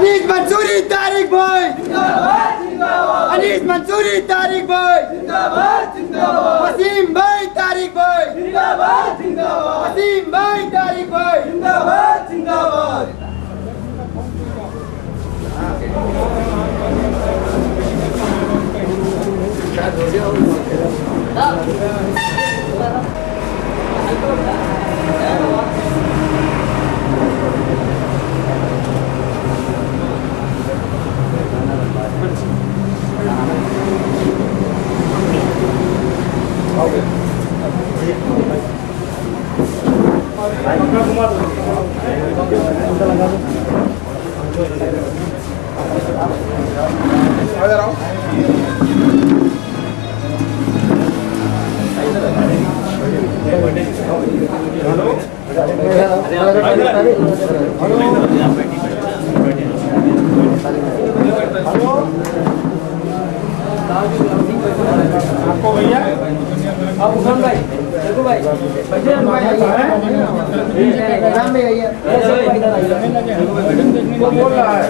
अनीस मंसूरी तारिक भाई अनीस मंसूरी तारिक भाई वसीम भाई तारिक भाई वसीम भाई तारिक भाई आपको भैया आप उधर भाई देखो भाई बोल रहा है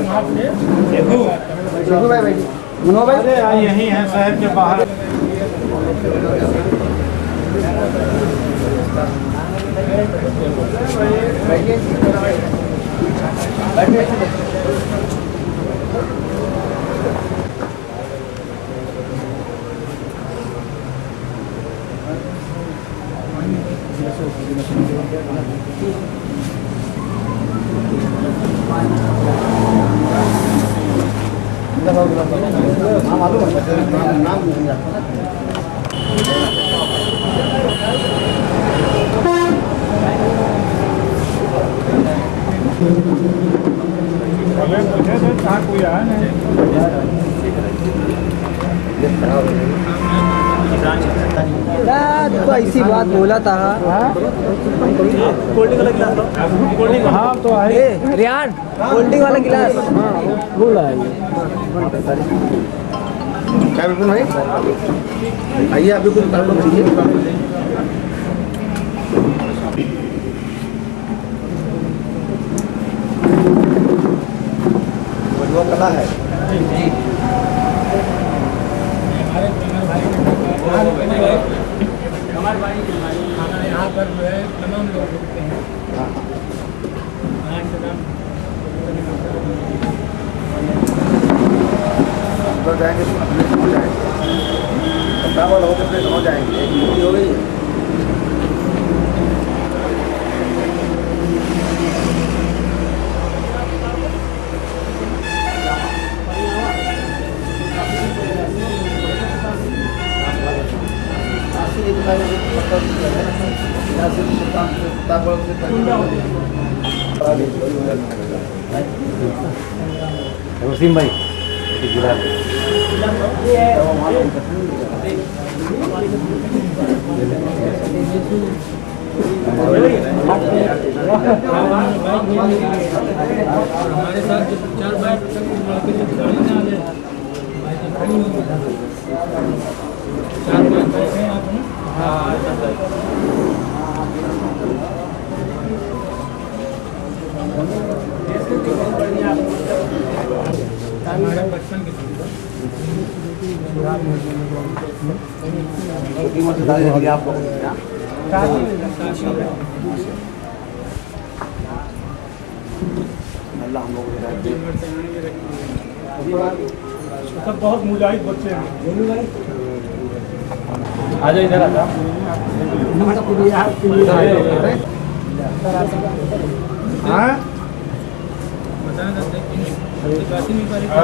अरे यही है शहर के बाहर कोई आया नहीं तो ऐसी बात बोला था। कोल्ड ड्रिंक वाला गिलास हाँ तो आए रियान कोल्ड ड्रिंक वाला गिलास बोला है क्या बिल्कुल भाई आइए आप बिल्कुल कला है यहाँ पर जो है तमाम लोग रुकते हैं तो जाएंगे हो जाएंगे हो जाएंगे हो गई वसीम भाई हमारे साथ जो 4 बाइक लड़के जो गाड़ी में आ गए खड़ी हो गई 4 बाइक बैठे आप ना हमारे बचपन की आपको अल्लाह हम लोग सब बहुत मुजाहिद बच्चे हैं आ जाओ इधर आता हाँ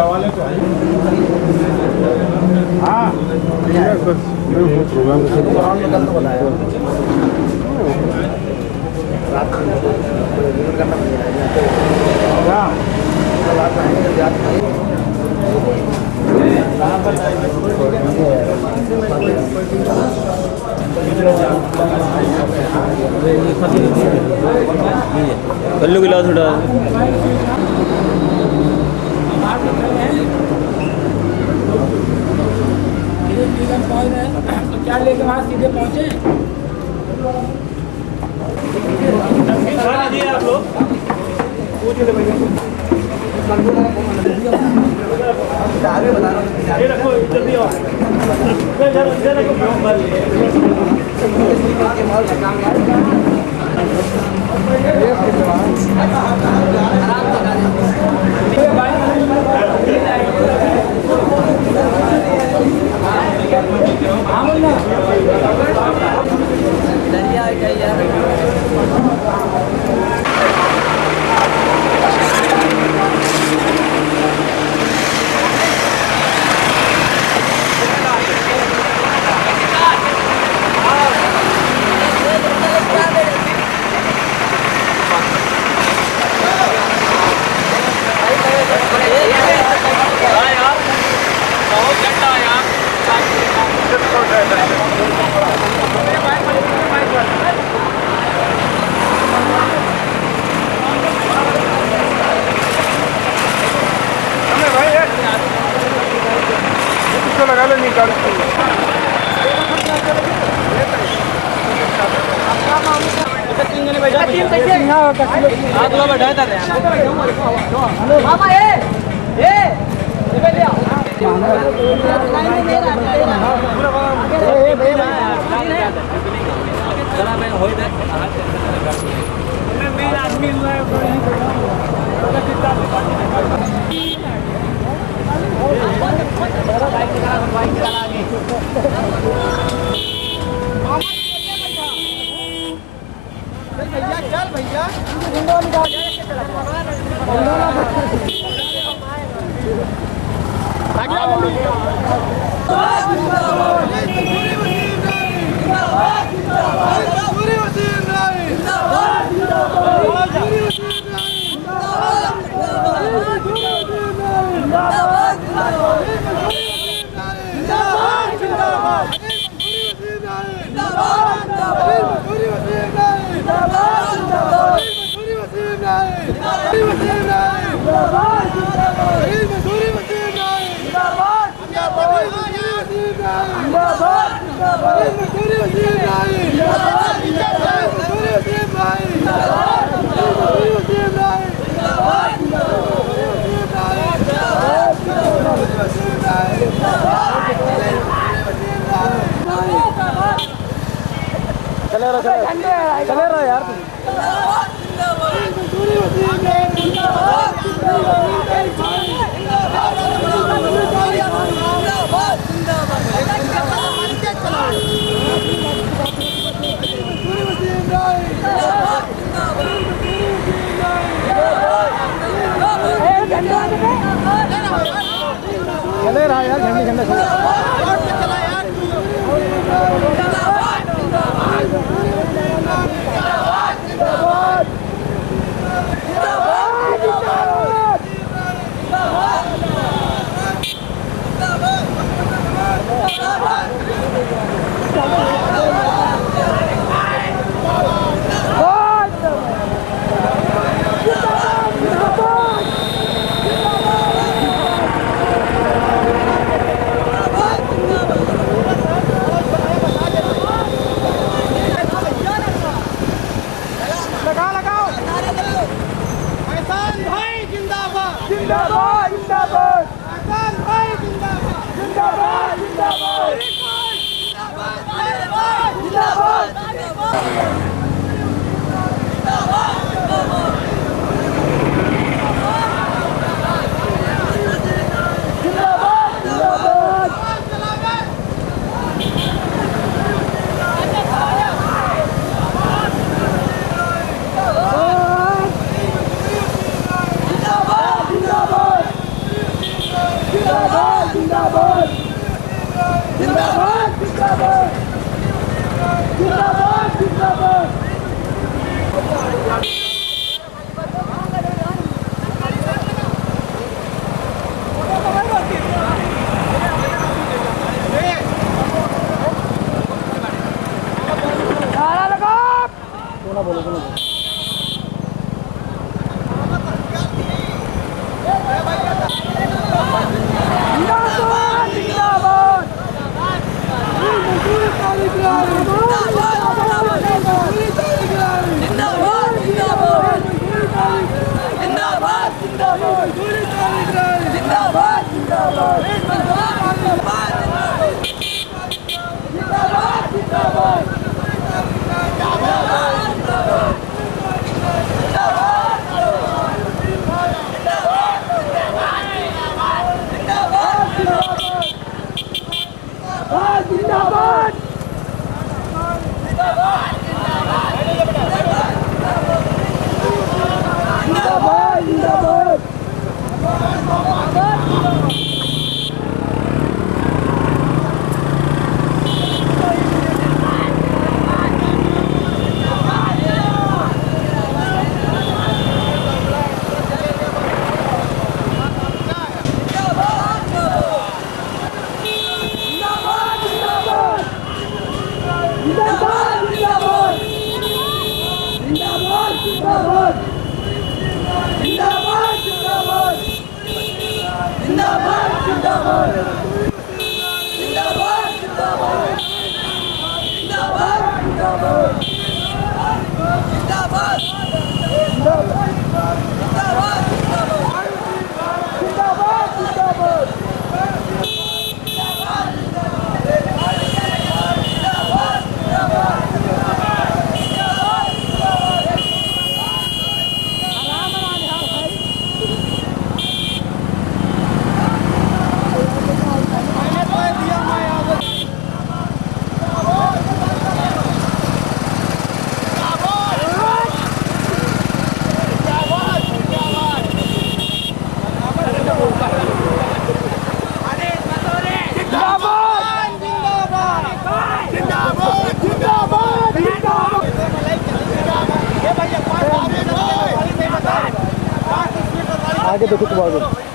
वाले तो हाँ प्रोग्राम बनाया रात करना कल्लू गिला थोड़ा तो क्या लेके वहाँ सीधे पहुँचे आप लोग आगे बता रहा लगा ले निकाल चल भैया चले रहा यार चले रहा यार झंडे झंडे आगे देखो तुम आगे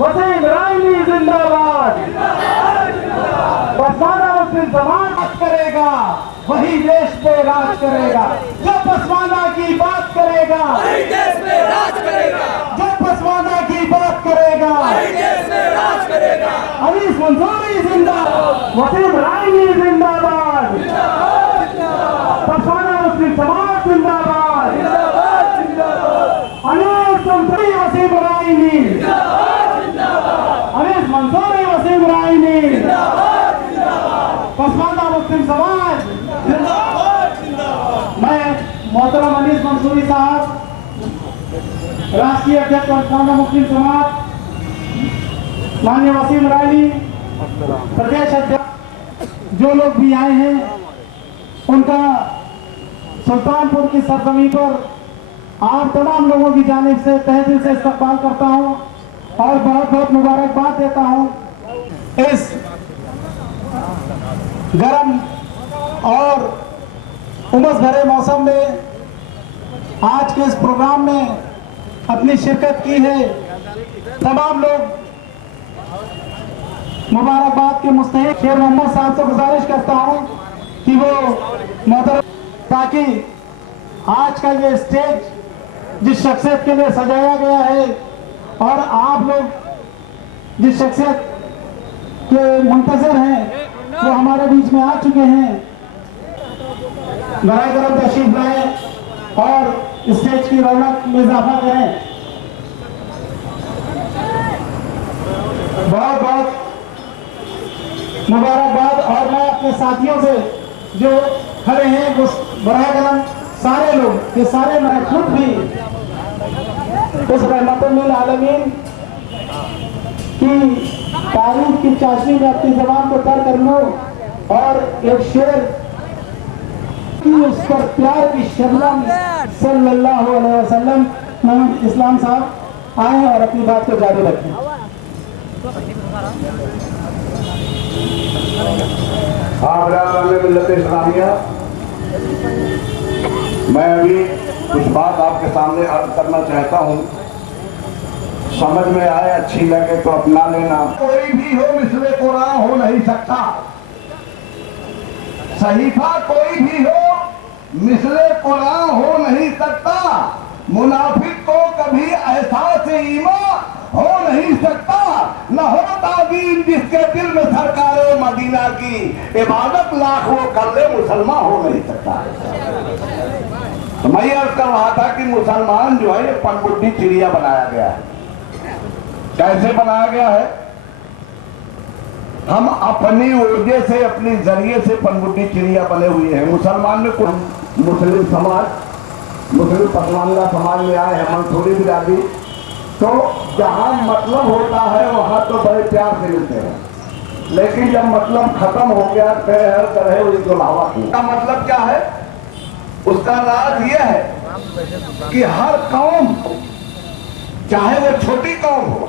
वसीम रायनी जिंदाबाद। पसमाना मुस्लिम समाज करेगा वही देश पे राज करेगा। जो पसमाना की बात करेगा वही देश पे राज करेगा। जो पसमाना की बात करेगा वही देश पे राज करेगा। अनीस मंसूरी जिंदाबाद। वसीम रायनी जिंदाबाद। पसमाना मुस्लिम समाज जिंदाबाद। अनीस मंसूरी वसीम रायनी। अनीस मंसूरी वसीम रायनी। पसमाना मुस्लिम समाज। मैं मोहतरम अनीस मंसूरी साहब, राष्ट्रीय अध्यक्ष पसमाना मुस्लिम समाज, माननीय वसीम रायनी प्रदेश अध्यक्ष, जो लोग भी आए हैं उनका सुल्तानपुर की सरजमी पर आप तमाम लोगों की जानिब से तहे दिल से इस्तकबाल करता हूं और बहुत बहुत मुबारकबाद देता हूं। इस गर्म और उमस भरे मौसम में आज के इस प्रोग्राम में अपनी शिरकत की है। तमाम लोग मुबारकबाद के मुस्तहिक शेर मोहम्मद साहब से गुजारिश करता हूं कि वो मोहतरम, ताकि आज का ये स्टेज जिस शख्सियत के लिए सजाया गया है और आप लोग जिस शख्सियत के मुंतजर हैं वो हमारे बीच में आ चुके हैं, बराए करम तशरीफ लाएं और स्टेज की रौनक में इजाफा करें। बहुत बहुत मुबारकबाद। और मैं अपने साथियों से जो खड़े हैं वो बराए करम सारे लोग, ये सारे मैं खुद भी उस रहमतुल आलमीन की तारीफ की चाशनी में अपनी जबान को तर कर लूं और एक शेर की उस पर प्यार की शबनम सल्लल्लाहु अलैहि वसल्लम। मोहम्मद इस्लाम साहब आए और अपनी बात को जारी रखें। हाँ, मिल्लत इस्लामिया, मैं अभी कुछ बात आपके सामने अर्ज करना चाहता हूँ। समझ में आए, अच्छी लगे तो अपना लेना। कोई भी हो मिसले कुरान हो नहीं सकता, सहीफा कोई भी हो मिसले कुरान हो नहीं सकता। मुनाफिक को कभी एहसास ईमान हो नहीं सकता। न हो तावील जिसके दिल में सरकारे मदीना की इबादत लाख वो कर ले, मुसलमान हो नहीं सकता। तो मैं अर्ज कर रहा था कि मुसलमान जो है पनबुड्ढी चिड़िया बनाया गया है। कैसे बनाया गया है? हम अपनी ऊर्जा से, अपने जरिए से पनबुड्ढी चिड़िया बने हुए हैं। मुसलमान में कुछ मुस्लिम समाज, मुस्लिम पसमानदा समाज में आए हैं, मंसूरी बिरादरी, तो जहां मतलब होता है वहां तो बड़े प्यार से मिलते हैं, लेकिन जब मतलब खत्म हो गया हर तरह उसको दुलावा का मतलब क्या है? उसका राज यह है कि हर कौम, चाहे वो छोटी कौम हो,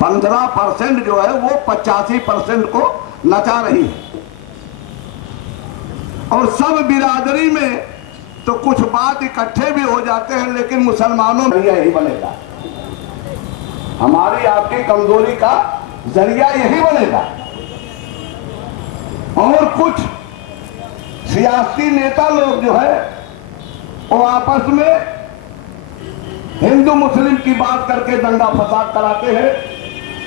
15% जो है वो 85% को नचा रही है। और सब बिरादरी में तो कुछ बात इकट्ठे भी हो जाते हैं, लेकिन मुसलमानों में यही बनेगा। हमारी आपकी कमजोरी का जरिया यही बनेगा। और कुछ सियासी नेता लोग जो है वो आपस में हिंदू मुस्लिम की बात करके दंगा फसाद कराते हैं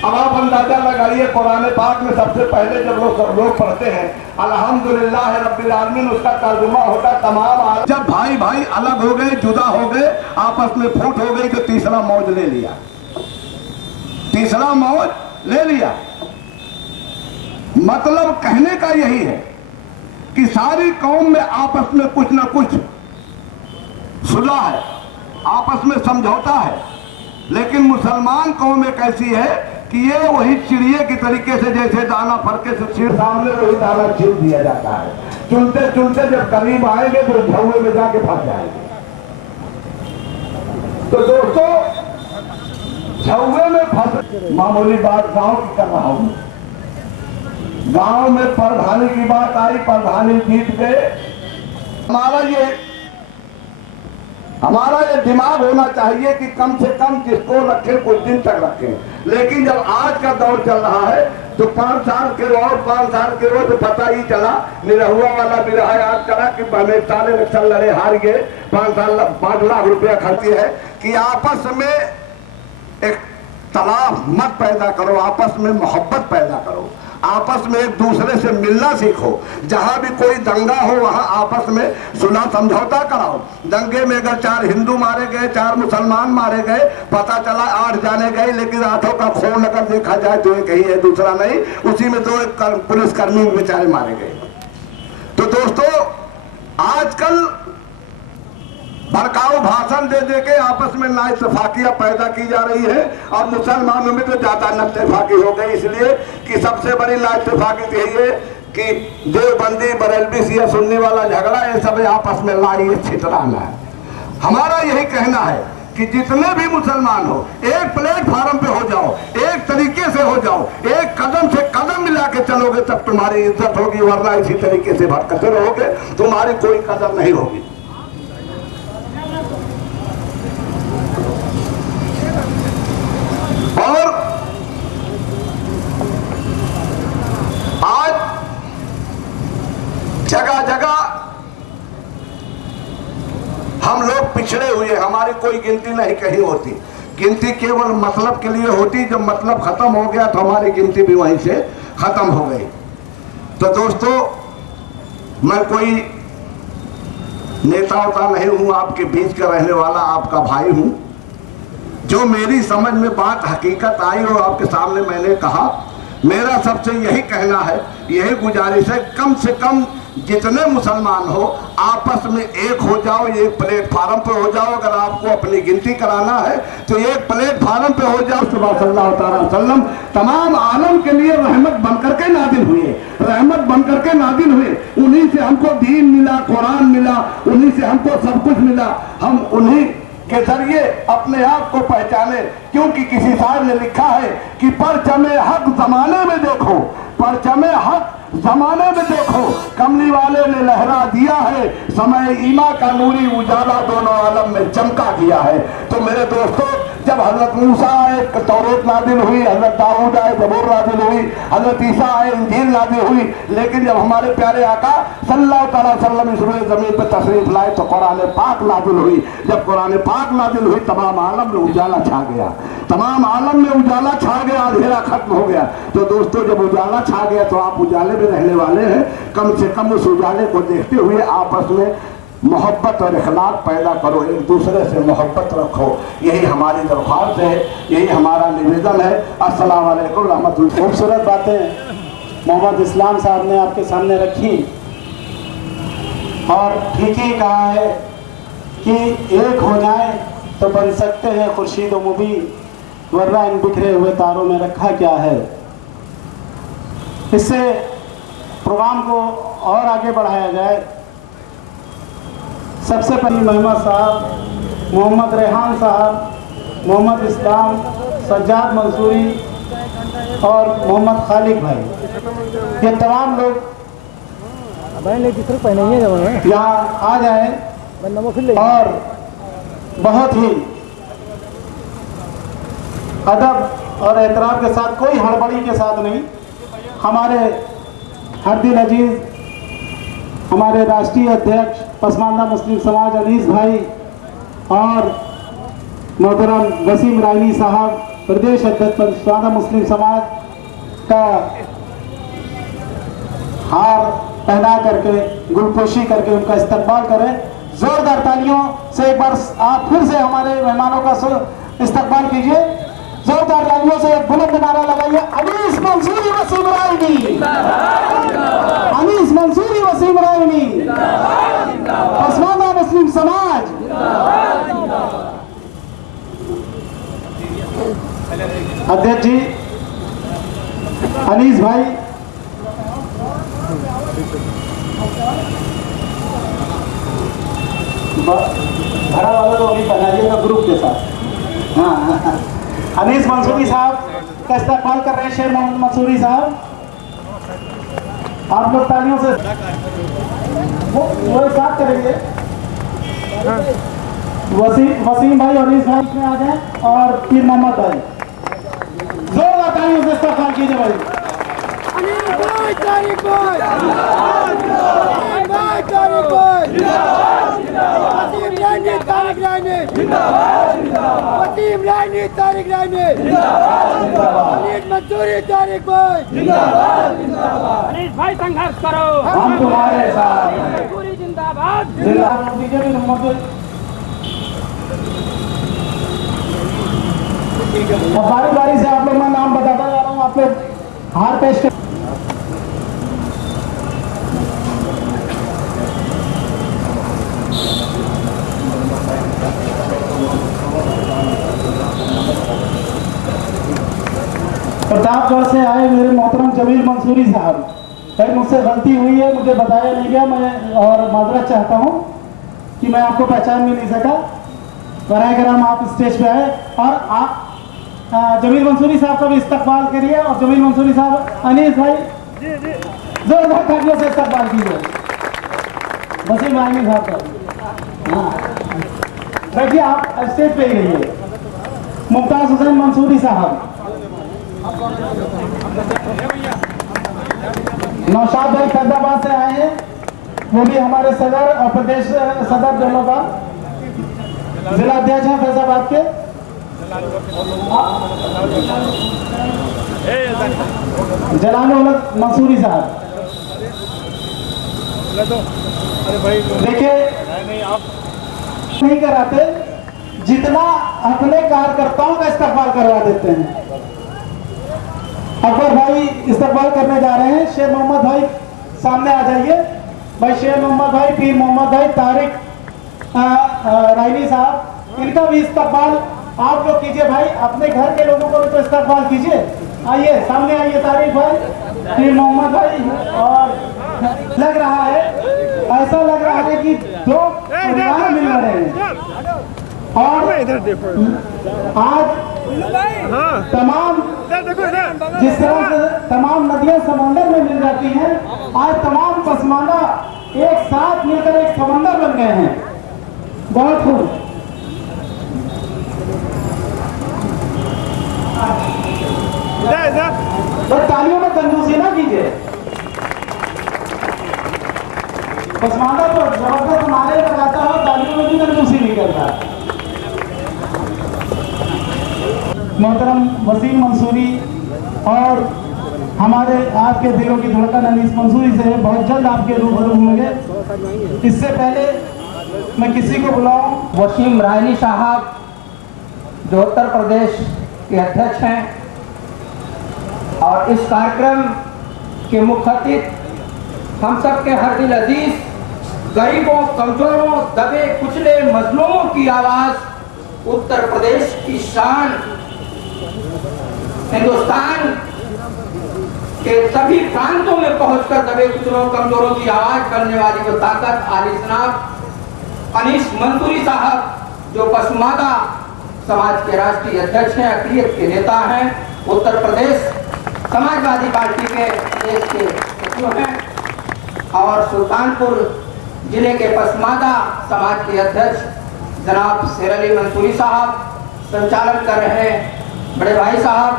अब आप अंदाजा लगाइए, कुरान पाक में सबसे पहले जब लोग पढ़ते हैं अल्हम्दुलिल्लाह रब्बिल आलमीन, उसका तर्जुमा होता तमाम आलम। जब भाई भाई अलग हो गए, जुदा हो गए, आपस में फूट हो गई, तो तीसरा मौज ले लिया, तीसरा मौज ले लिया। मतलब कहने का यही है कि सारी कौम में आपस में कुछ न कुछ सुलह है, आपस में समझौता है, लेकिन मुसलमान कौम एक ऐसी है कि ये वही चिड़िए की तरीके से, जैसे दाना फरके से छीड़, सामने वही दाना छीड़ दिया जाता है। चुनते चुनते जब करीब आएंगे तो झुए में जाके फंस जाएंगे। तो दोस्तों, झुए में फंस, मामूली बात गांव की कर रहा हूं। गांव में प्रधानी की बात आई, प्रधानी जीत गए। हमारा ये दिमाग होना चाहिए कि कम से कम किसको रखें, कुछ दिन तक रखें। लेकिन जब आज का दौर चल रहा है तो 5 साल के और 5 साल के तो पता ही चला, निरहुआ वाला भी रहा, याद करा कि पहले साल इलेक्शन लड़े, हार गए, 5 लाख रुपया खर्ची है। कि आपस में एक तनाव मत पैदा करो, आपस में मोहब्बत पैदा करो, आपस में एक दूसरे से मिलना सीखो। जहां भी कोई दंगा हो वहां आपस में सुलह समझौता कराओ। दंगे में अगर 4 हिंदू मारे गए, 4 मुसलमान मारे गए, पता चला 8 जाने गए, लेकिन 8 का खून अगर देखा जाए तो एक ही है, दूसरा नहीं, उसी में 2 पुलिसकर्मी बेचारे मारे गए। तो दोस्तों, आजकल भड़काऊ भाषण दे दे के आपस में नाइतफाकियां पैदा की जा रही है, और मुसलमानों में तो ज्यादा नत्तेफाकी हो गई, इसलिए कि सबसे बड़ी नाइतफाकी यही है कि देवबंदी, बरेलवी, शिया सुन्नी वाला झगड़ा, ये सब आपस में लाई छितराना है। हमारा यही कहना है कि जितने भी मुसलमान हो, एक प्लेटफार्म पे हो जाओ, एक तरीके से हो जाओ, एक कदम से कदम मिला के चलोगे तब तुम्हारी इज्जत होगी, वरना इसी तरीके से भटकते रहोगे, तुम्हारी कोई कदर नहीं होगी। और आज जगह जगह हम लोग पिछड़े हुए, हमारी कोई गिनती नहीं कहीं होती। गिनती केवल मतलब के लिए होती, जब मतलब खत्म हो गया तो हमारी गिनती भी वहीं से खत्म हो गई। तो दोस्तों, मैं कोई नेता उता नहीं हूं, आपके बीच का रहने वाला आपका भाई हूं। जो मेरी समझ में बात हकीकत आई और आपके सामने मैंने कहा, मेरा सबसे यही कहना है, यही गुजारिश है, कम से कम जितने मुसलमान हो आपस में एक हो जाओ, एक प्लेटफार्म पे हो जाओ। अगर आपको अपनी गिनती कराना है तो एक प्लेटफार्म पे हो जाओ। सल्लल्लाहु अलैहि वसल्लम तमाम आलम के लिए रहमत बनकर के नादिल हुए, रहमत बनकर के नादिल हुए। उन्हीं से हमको दीन मिला, कुरान मिला, उन्हीं से हमको सब कुछ मिला। हम उन्हीं के जरिए अपने आप को पहचाने, क्योंकि किसी शायर ने लिखा है कि परचमे हक जमाने में देखो, परचमे हक जमाने में देखो, कमली वाले ने लहरा दिया है, समय ईमा का नूरी उजाला दोनों आलम में चमका दिया है। तो मेरे दोस्तों, जब हजरत मूसा आए तौरात नाजिल हुई, हजरत दाऊद आए ज़बूर नाजिल हुई, हजरत ईसा आए इंजील नाजिल हुई, लेकिन जब हमारे प्यारे आका सल्लल्लाहु अलैहि वसल्लम इस जमीन पर तशरीफ लाए तो कुरान पाक नाजिल हुई। जब कुरान पाक नाजिल हुई, तमाम आलम में उजाला छा गया, तमाम आलम में उजाला छा गया, अंधेरा खत्म हो गया। तो दोस्तों, जब उजाला छा गया तो आप उजाले में रहने वाले हैं, कम से कम उस उजाले को देखते हुए आपस में मोहब्बत और इखलाक पैदा करो, एक दूसरे से मोहब्बत रखो। यही हमारी दरख्वास्त है, यही हमारा निवेदन है। अस्सलाम वालेकुम रहमतुल्लाह। खूबसूरत बातें मोहम्मद इस्लाम साहब ने आपके सामने रखी और ठीक ही कहा है कि एक हो जाए तो बन सकते हैं खुर्शीद व मुबीन, वरना इन बिखरे हुए तारों में रखा क्या है। इससे प्रोग्राम को और आगे बढ़ाया जाए। सबसे पहले मोहम्मद साहब, मोहम्मद रेहान साहब, मोहम्मद इस्लाम, सज्जाद मंसूरी और मोहम्मद खालिद भाई, ये तमाम लोग यहाँ आ जाए और बहुत ही अदब और एहतराम के साथ, कोई हड़बड़ी के साथ नहीं, हमारे हरदिल अजीज, हमारे राष्ट्रीय अध्यक्ष पसमानदा मुस्लिम समाज अनीस भाई और मोहतरम वसीम रायनी साहब प्रदेश अध्यक्ष पसमानदा मुस्लिम समाज का हार पहना करके गुलपोशी करके उनका इस्तकबाल करें। जोरदार तालियों से एक बार आप फिर से हमारे मेहमानों का इस्तकबाल कीजिए। जोरदार तालियों से एक बुलंद नारा लगाइए, अनीस मंसूरी वसीम रायनी, अनीस मंसूरी वसीम रायनी, पसमानदा मुस्लिम समाज। अध्यक्ष जी अनीस भाई, भरा वाला तो अभी बनाइएगा ग्रुप के साथ। हाँ, अनीस मंसूरी साहब का इस्तकबाल कर रहे हैं। शेर मोहम्मद मंसूरी साहब, आप लोग तालियों से वो एक साथ करेंगे। वसीम भाई और अनीस भाई इसमें आ जाए और पीर मोहम्मद भाई, जोरदार तालियों से इस्तकबाल कीजिए भाई। तारिक भाई, तारिक भाई, वसीम रायनी, तारिक रायनी, वसीम रायनी, तारिक रायनी, अनीस मंसूरी, तारिक भाई, अनीस भाई संघर्ष करो, हम तुम्हारे साथ, मंसूरी जिंदाबाद। बारी बारी से आप लोग मैं नाम बताता जा रहा हूँ, आप लोग हार पेश कर। प्रतापगढ़ से आए मेरे मोहतरम जमील मंसूरी साहब, भाई मुझसे गलती हुई है, मुझे बताया नहीं गया, मैं और माजरत चाहता हूँ कि मैं आपको पहचान भी नहीं सका। बराए करम आप स्टेज पे आए और आप जमील मंसूरी साहब का भी इस्तकबाल करिए। और जमील मंसूरी साहब, अनीस भाई जोरदार तालियों से इस्तकबाल कीजिए। वसीम रायनी साहब का, हाँ बैठिए, आप स्टेज पे ही रहिए। मुमताज हुसैन मंसूरी साहब, नौशाद भाई फैजाबाद से आए हैं, वो भी हमारे सदर और प्रदेश सदर दोनों का जिला अध्यक्ष हैं फैजाबाद के। जलाल मंसूरी साहब, देखिए नहीं कराते जितना अपने कार्यकर्ताओं का इस्तकबाल करवा देते हैं। अकबर भाई इस्तकबाल करने जा रहे हैं। शेर मोहम्मद भाई सामने आ जाइए भाई। शेर मोहम्मद भाई, पीर मोहम्मद भाई, तारिक रायनी साहब, इनका भी इस्तकबाल आप लोग कीजिए भाई। अपने घर के लोगों को भी तो इस्तकबाल कीजिए। आइए सामने आइए, तारिक भाई, पीर मोहम्मद भाई। और लग रहा है, ऐसा लग रहा है कि दो परिवार मिल रहे हैं। और आज तमाम जिस तरह से तमाम नदियां समंदर में मिल जाती हैं, आज तमाम पसमानदा एक साथ मिलकर एक समंदर बन गए हैं। बहुत खूब। तो तालियों में कंजूसी ना कीजिए। पसमानदा तो जबरदस्त नारे लगाता है, तालियों में भी कंजूसी नहीं करता। मोहतरम वसीम मंसूरी और हमारे आपके दिलों की धड़कन अनीस मंसूरी से बहुत जल्द आपके रूबरू होंगे। इससे पहले मैं किसी को बुलाऊं, वसीम रायनी साहब जो उत्तर प्रदेश के अध्यक्ष हैं और इस कार्यक्रम के मुख्य अतिथि हम सब के हर दिल अजीज, गरीबों, कमजोरों, दबे कुचले मजलूमों की आवाज, उत्तर प्रदेश की शान, हिंदुस्तान के सभी प्रांतों में पहुंचकर दबे कुचलों, कमजोरों की आवाज बनने वाली वो ताकत आली जनाब अनीस मंसूरी साहब जो पसमानदा समाज के राष्ट्रीय अध्यक्ष हैं, अक़लियत के नेता हैं, उत्तर प्रदेश समाजवादी पार्टी के देश के सचिव हैं और सुल्तानपुर जिले के पसमानदा समाज के अध्यक्ष जनाब शेर अली मंसूरी साहब संचालन कर रहे हैं। बड़े भाई साहब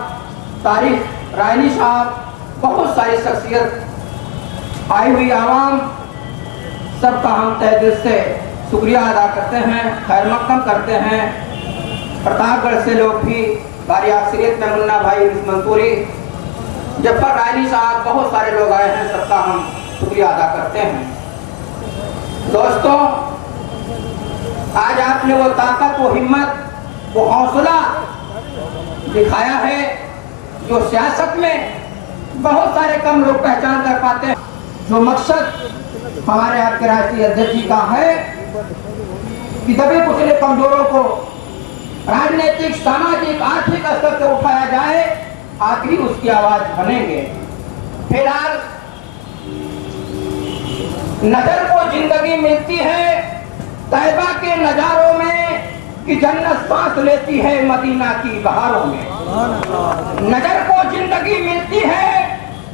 तारिक रायनी साहब, बहुत सारी शख्सियत आई हुई आवाम, सबका हम तहे दिल से शुक्रिया अदा करते हैं, खैर मक़दम करते हैं। प्रतापगढ़ से लोग भी बारी अक्सरियत में मुन्ना भाई मंसूरी, जब्बार रायली साहब, बहुत सारे लोग आए हैं, सबका हम शुक्रिया अदा करते हैं। दोस्तों, आज आपने वो ताकत, वो हिम्मत, वो हौसला दिखाया है जो सियासत में बहुत सारे कम लोग पहचान कर पाते हैं। जो मकसद हमारे आपके राष्ट्रीय अध्यक्ष जी का है कि दबे कुचले कमजोरों को राजनीतिक, सामाजिक, आर्थिक स्तर से उठाया जाए, आप ही उसकी आवाज बनेंगे। फिलहाल नजर को जिंदगी मिलती है तैयबा के नजारों में कि जन्नत सांस लेती है मदीना की बहारों में। नजर को जिंदगी मिलती है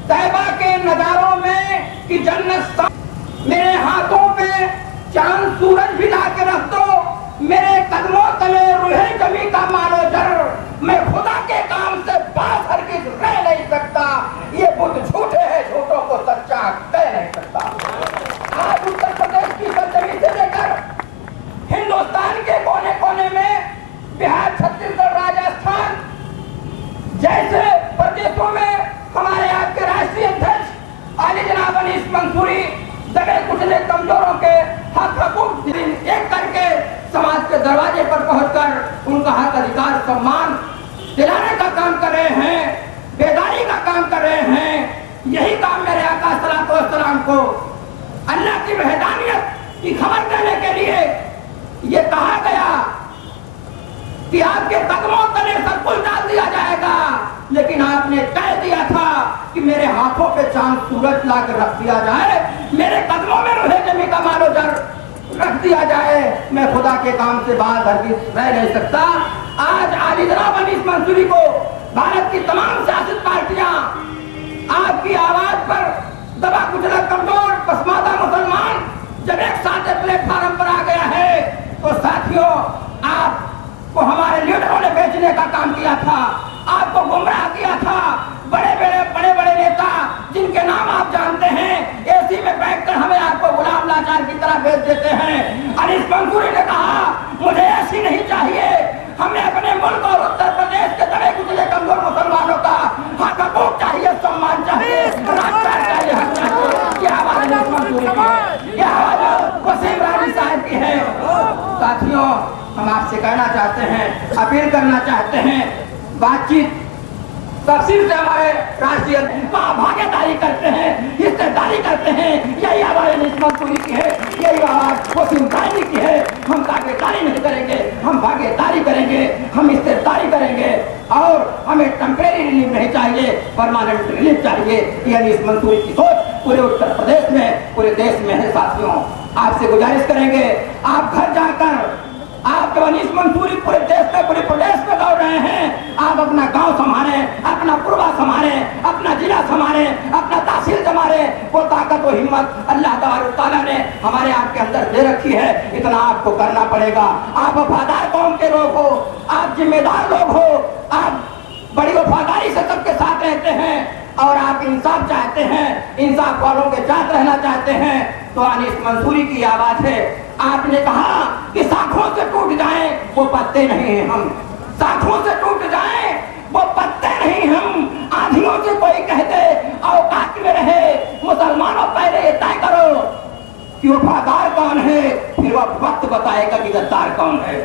तैयबा के नजारों में कि जन्नत सांस। मेरे हाथों पे चांद सूरज भी ला के रख दो, मेरे कदमों तले रूहे जमी का मारो जर, मैं खुदा के काम से बात हरगिज रह नहीं सकता। ये बुत झूठे हैं, झूठों को सच्चा कह नहीं सकता। आज उत्तर प्रदेश की सरजमीन से लेकर हिंदुस्तान के कोने कोने में, बिहार, छत्तीसगढ़, राजस्थान जैसे प्रदेशों में हमारे आपके राष्ट्रीय अध्यक्ष आली जनाब अनीस मंसूरी दबे कुचले कमजोरों के हक हकूक एक करके समाज के दरवाजे पर पहुंचकर उनका हक, अधिकार, सम्मान दिलाने का काम कर रहे हैं, बेदारी का काम कर रहे हैं। यही काम मेरे आका सल्लल्लाहु अलैहि वसल्लम को अल्लाह की वहदानियत की खबर देने के लिए ये कहा गया कि आपके कदमों तले सब कुछ डाल दिया जाएगा, लेकिन आपने कह दिया था कि मेरे हाथों पे चांद सूरज लाकर रख दिया जाए, मेरे कदमों में रूहे जमी का मालो जर रख दिया जाए, मैं खुदा के काम से बाहर हरगिज रह नहीं सकता। आज आली जनाब अनीस मंसूरी को भारत की तमाम सियासत पार्टियां आपकी आवाज पर दबा कुचला कमजोर पसमादा मुसलमान जब एक साथ प्लेटफार्म पर आ गया है, तो साथियों, आपको हमारे लीडरों ने बेचने का काम किया था, आपको गुमराह किया था। बड़े बड़े नेता जिनके नाम आप जानते हैं, एसी में बैठकर हमें आपको गुलाम लाचार की तरह बेच देते हैं। अनीस मंसूरी ने कहा, मुझे ऐसी नहीं चाहिए, हमें अपने मुल्क और उत्तर प्रदेश के दबे कुचले कमजोर मुसलमानों का हक हकूक चाहिए, सम्मान चाहिए, राजपाट चाहिए, हक चाहिए। यह आवाज अनीस मंसूरी की है, यह आवाज वसीम रायली साहब की है। साथियों, हम आपसे कहना चाहते हैं, अपील करना चाहते हैं, बातचीत तफसील से हमारे राष्ट्रीय भागीदारी करते हैं, हिस्सेदारी करते हैं। यही आवाज अनीस मंसूरी की है, यही आवाज वसीम रायली की है। हम भागीदारी नहीं करेंगे, हम भागीदारी करेंगे, हम हिस्सेदारी करेंगे और हमें टेम्परेरी रिलीफ नहीं चाहिए, परमानेंट रिलीफ चाहिए। ये अनीस मंसूरी की सोच पूरे उत्तर प्रदेश में, पूरे देश में है। साथियों, आपसे गुजारिश करेंगे, आप घर जाकर आप अनीस मंसूरी पूरे देश में, पूरे प्रदेश में दौड़ रहे हैं, आप अपना गांव संभाले, अपना पूर्वा संभाले, अपना जिला संभाले, अपना तहसील संभाले। वो ताकत, वो हिम्मत अल्लाह ताला ने हमारे आपके अंदर दे रखी है, इतना आपको करना पड़ेगा। आप वफादार कौम के लोग हो, आप जिम्मेदार लोग हो, आप बड़ी वफादारी से सबके साथ रहते हैं और आप इंसाफ चाहते हैं, इंसाफ वालों के साथ रहना चाहते हैं, तो अनीस मंसूरी की आवाज है। आपने कहा कि शाखों से टूट जाएं वो पत्ते नहीं हैं हम, शाखों से टूट जाएं वो पत्ते नहीं हम। आंधियों से कोई कहते औकात में रहे, मुसलमानों पहले ये तय करो कि वफादार कौन है, फिर वह वक्त बताएगा कि गद्दार कौन है।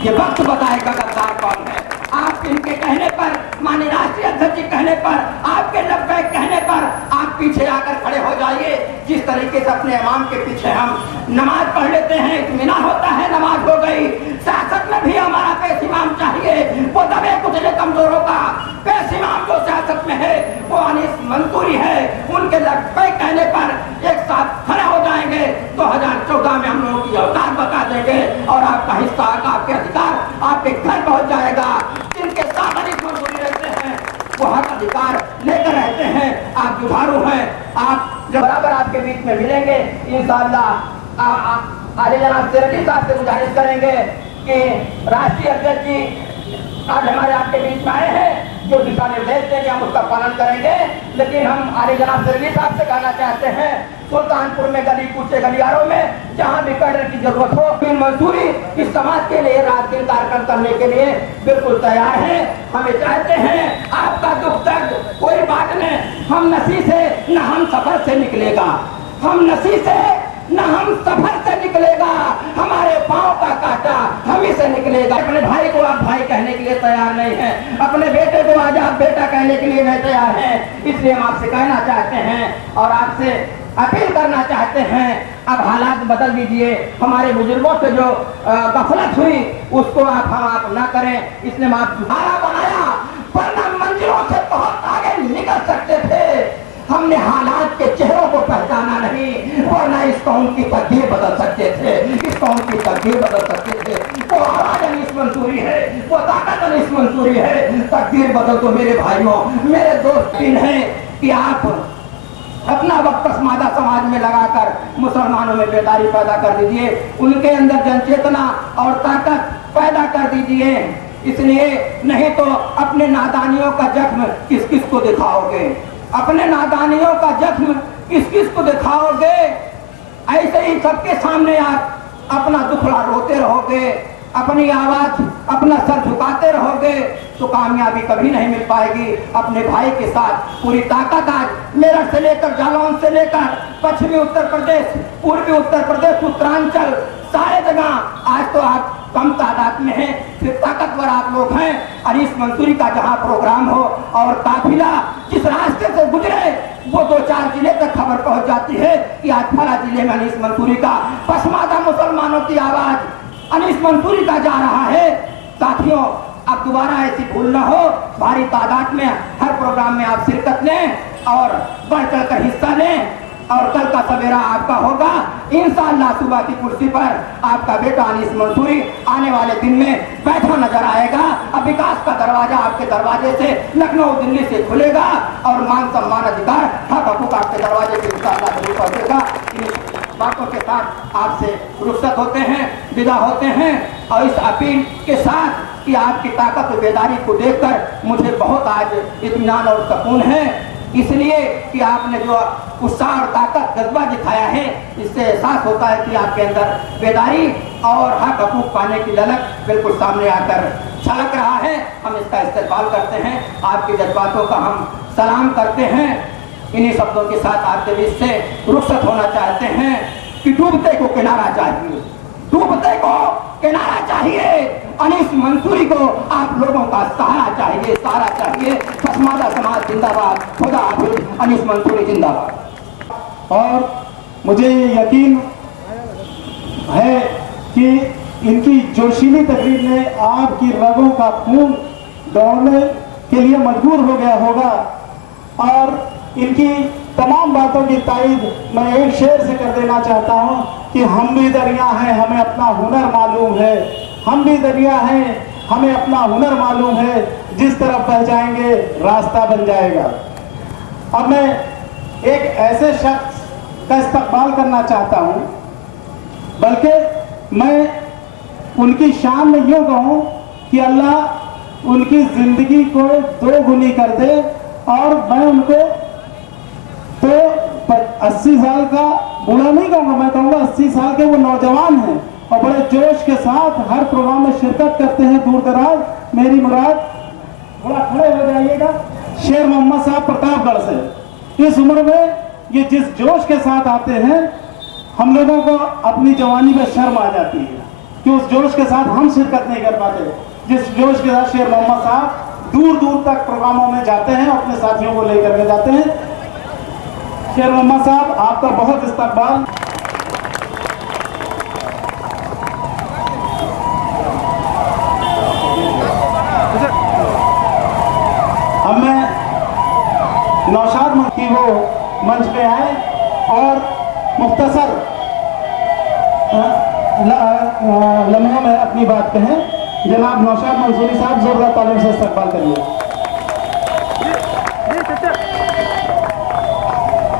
ये वक्त बताएगा गद्दार कौन है। आप इनके कहने पर, माननीय राष्ट्रीय अध्यक्ष जी कहने पर, आपके लब्बैक कहने पर आप पीछे आकर खड़े हो जाइए। जिस तरीके से अपने इमाम के पीछे हम नमाज पढ़ लेते हैं, इत्मीनान होता है, नमाज हो गई। सियासत में भी हमारा पेश इमाम चाहिए, वो दबे कुचले कमजोरों का पेश इमाम जो सियासत में है वो अनीस मंसूरी है। उनके लब्बैक कहने पर एक साथ खड़े हो जाएंगे, 2014 में हम लोगों की औकात बता देंगे और आपका हिस्सा, आपके अधिकार आपके घर पहुंच जाएगा। जिनके साथ अनीस मंसूरी रहते हैं वो हक अधिकार लेकर रहते हैं। आप जुझारू हैं, आप जब बराबर आपके बीच में मिलेंगे, इंशाअल्लाह आले जनाब सिरकी साहब से गुजारिश करेंगे कि राष्ट्रीय अध्यक्ष जी आज हमारे आपके बीच में आए हैं, जो दिशा निर्देश देंगे हम उसका पालन करेंगे। लेकिन हम आले जनाब सिरकी साहब से कहना चाहते हैं, सुल्तानपुर में गली कूचे गलियारों में जहां भी कैडर की जरूरत हो, बिन मंसूरी इस समाज के लिए रात दिन कार्यक्रम करने के लिए बिल्कुल तैयार हैं। हमें चाहते हैं आपका दुख दर्द कोई बात नहीं, हम नसी से न हम सफर से निकलेगा, हम नसी से न हम सफर से निकलेगा, हमारे पांव का कांटा हम ही से निकलेगा। अपने भाई को आप भाई कहने के लिए तैयार नहीं है, अपने बेटे को आज आप बेटा कहने के लिए नहीं तैयार हैं। इसलिए हम आपसे कहना चाहते हैं और आपसे अपील करना चाहते हैं, अब हालात बदल दीजिए। हमारे बुजुर्गों से जो गफलत हुई उसको आप ना करें, इसलिए हम आप सुधारा बनाया, वरना मंजिलों से बहुत आगे निकल सकते थे। हमने हालात के चेहरों को पहचाना नहीं, वरना इस कौम की तकदीर बदल सकते थे, इस कौम की तकदीर बदल सकते थे। वो आवाज अनीस मंसूरी है, वो ताकत अनीस मंसूरी है। तकदीर बदल तो मेरे भाइयों, मेरे दोस्त है कि आप अपना वक्त पसमादा समाज में लगाकर मुसलमानों में बेदारी पैदा कर दीजिए, उनके अंदर जनचेतना और ताकत पैदा कर दीजिए। इसलिए नहीं तो अपने नादानियों का जख्म किस किस को दिखाओगे, अपने नादानियों का जख्म किस किस को दिखाओगे। ऐसे ही सबके सामने आप अपना दुखड़ा रोते रहोगे, अपनी आवाज अपना सर झुकाते रहोगे तो कामयाबी कभी नहीं मिल पाएगी। अपने भाई के साथ पूरी ताकत आज मेरठ से लेकर जालौन से लेकर पश्चिमी उत्तर प्रदेश, पूर्वी उत्तर प्रदेश, उत्तरांचल, सारे जगह आज तो आप कम तादाद में हैं, फिर ताकतवर आप लोग हैं। अनीस मंसूरी का जहां प्रोग्राम हो और काफिला जिस रास्ते से गुजरे वो 2-4 जिले तक खबर पहुंच जाती है कि आज फला जिले में अनीस मंसूरी का पसमादा मुसलमानों की आवाज अनीस मंसूरी का जा रहा है। साथियों, अब दोबारा ऐसी भूल न हो, भारी तादाद में हर प्रोग्राम में आप शिरकत लें और बढ़ चढ़ कर हिस्सा लें और कल का सवेरा आपका होगा इंशाअल्लाह। सुबह की कुर्सी पर आपका बेटा अनीस मंसूरी आने वाले दिन में बैठा नजर आएगा। अब विकास का दरवाजा आपके दरवाजे से लखनऊ दिल्ली से खुलेगा और मान सम्मान अधिकार हक हकूक आपके दरवाजे से इंशाअल्लाह जरूर पहुंचेगा। बातों के साथ आपसे रुखसत होते हैं, विदा होते हैं और इस अपील के साथ कि आपकी ताकत और बेदारी को देखकर मुझे बहुत आज इत्मीनान और सुकून है, इसलिए कि आपने जो उत्साह और ताकत जज्बा दिखाया है इससे एहसास होता है कि आपके अंदर बेदारी और हक हकूक पाने की ललक बिल्कुल सामने आकर छलक रहा है। हम इसका इस्तेमाल करते हैं, आपके जज्बातों का हम सलाम करते हैं। इन्हीं शब्दों के साथ आपके बीच से रुखसत होना चाहते हैं कि डूबते को किनारा चाहिए, डूबते को किनारा चाहिए। अनीस मंसूरी को आप लोगों का सहारा चाहिए, सहारा चाहिए। पसमादा समाज जिंदाबाद, खुदा हाफिज, अनीस मंसूरी जिंदाबाद। और मुझे यकीन है कि इनकी जोशीली तकरीर ने आपकी रगों का खून दौड़ने के लिए मजबूर हो गया होगा और इनकी तमाम बातों की तायीद मैं एक शेर से कर देना चाहता हूं कि हम भी दरिया हैं, हमें अपना हुनर मालूम है, हम भी दरिया हैं, हमें अपना हुनर मालूम है, जिस तरफ बह जाएंगे रास्ता बन जाएगा। अब मैं एक ऐसे शख्स का इस्तकबाल करना चाहता हूं, बल्कि मैं उनकी शान में यूं कहूं कि अल्लाह उनकी जिंदगी को 2 गुनी कर दे और मैं उनको तो 80 साल का बूढ़ा नहीं कहूँगा, मैं कहूँगा 80 साल के वो नौजवान हैं और बड़े जोश के साथ हर प्रोग्राम में शिरकत करते हैं दूर दराज। मेरी मुराद, थोड़ा खड़े हो जाइएगा, शेर मोहम्मद साहब प्रतापगढ़ से। इस उम्र में ये जिस जोश के साथ आते हैं हम लोगों को अपनी जवानी में शर्म आ जाती है कि उस जोश के साथ हम शिरकत नहीं कर पाते। जिस जोश के साथ शेर मोहम्मद साहब दूर दूर तक प्रोग्रामों में जाते हैं, अपने साथियों को लेकर के जाते हैं। शेर मोहम्मद साहब, आपका बहुत इस्तकबाल। अब मैं नौशाद की वो मंच पे आए और मुख्तसर लम्हों में अपनी बात कहें। जनाब नौशाद मंसूरी साहब, जोरदार तालियों से इस्तकबाल करिए।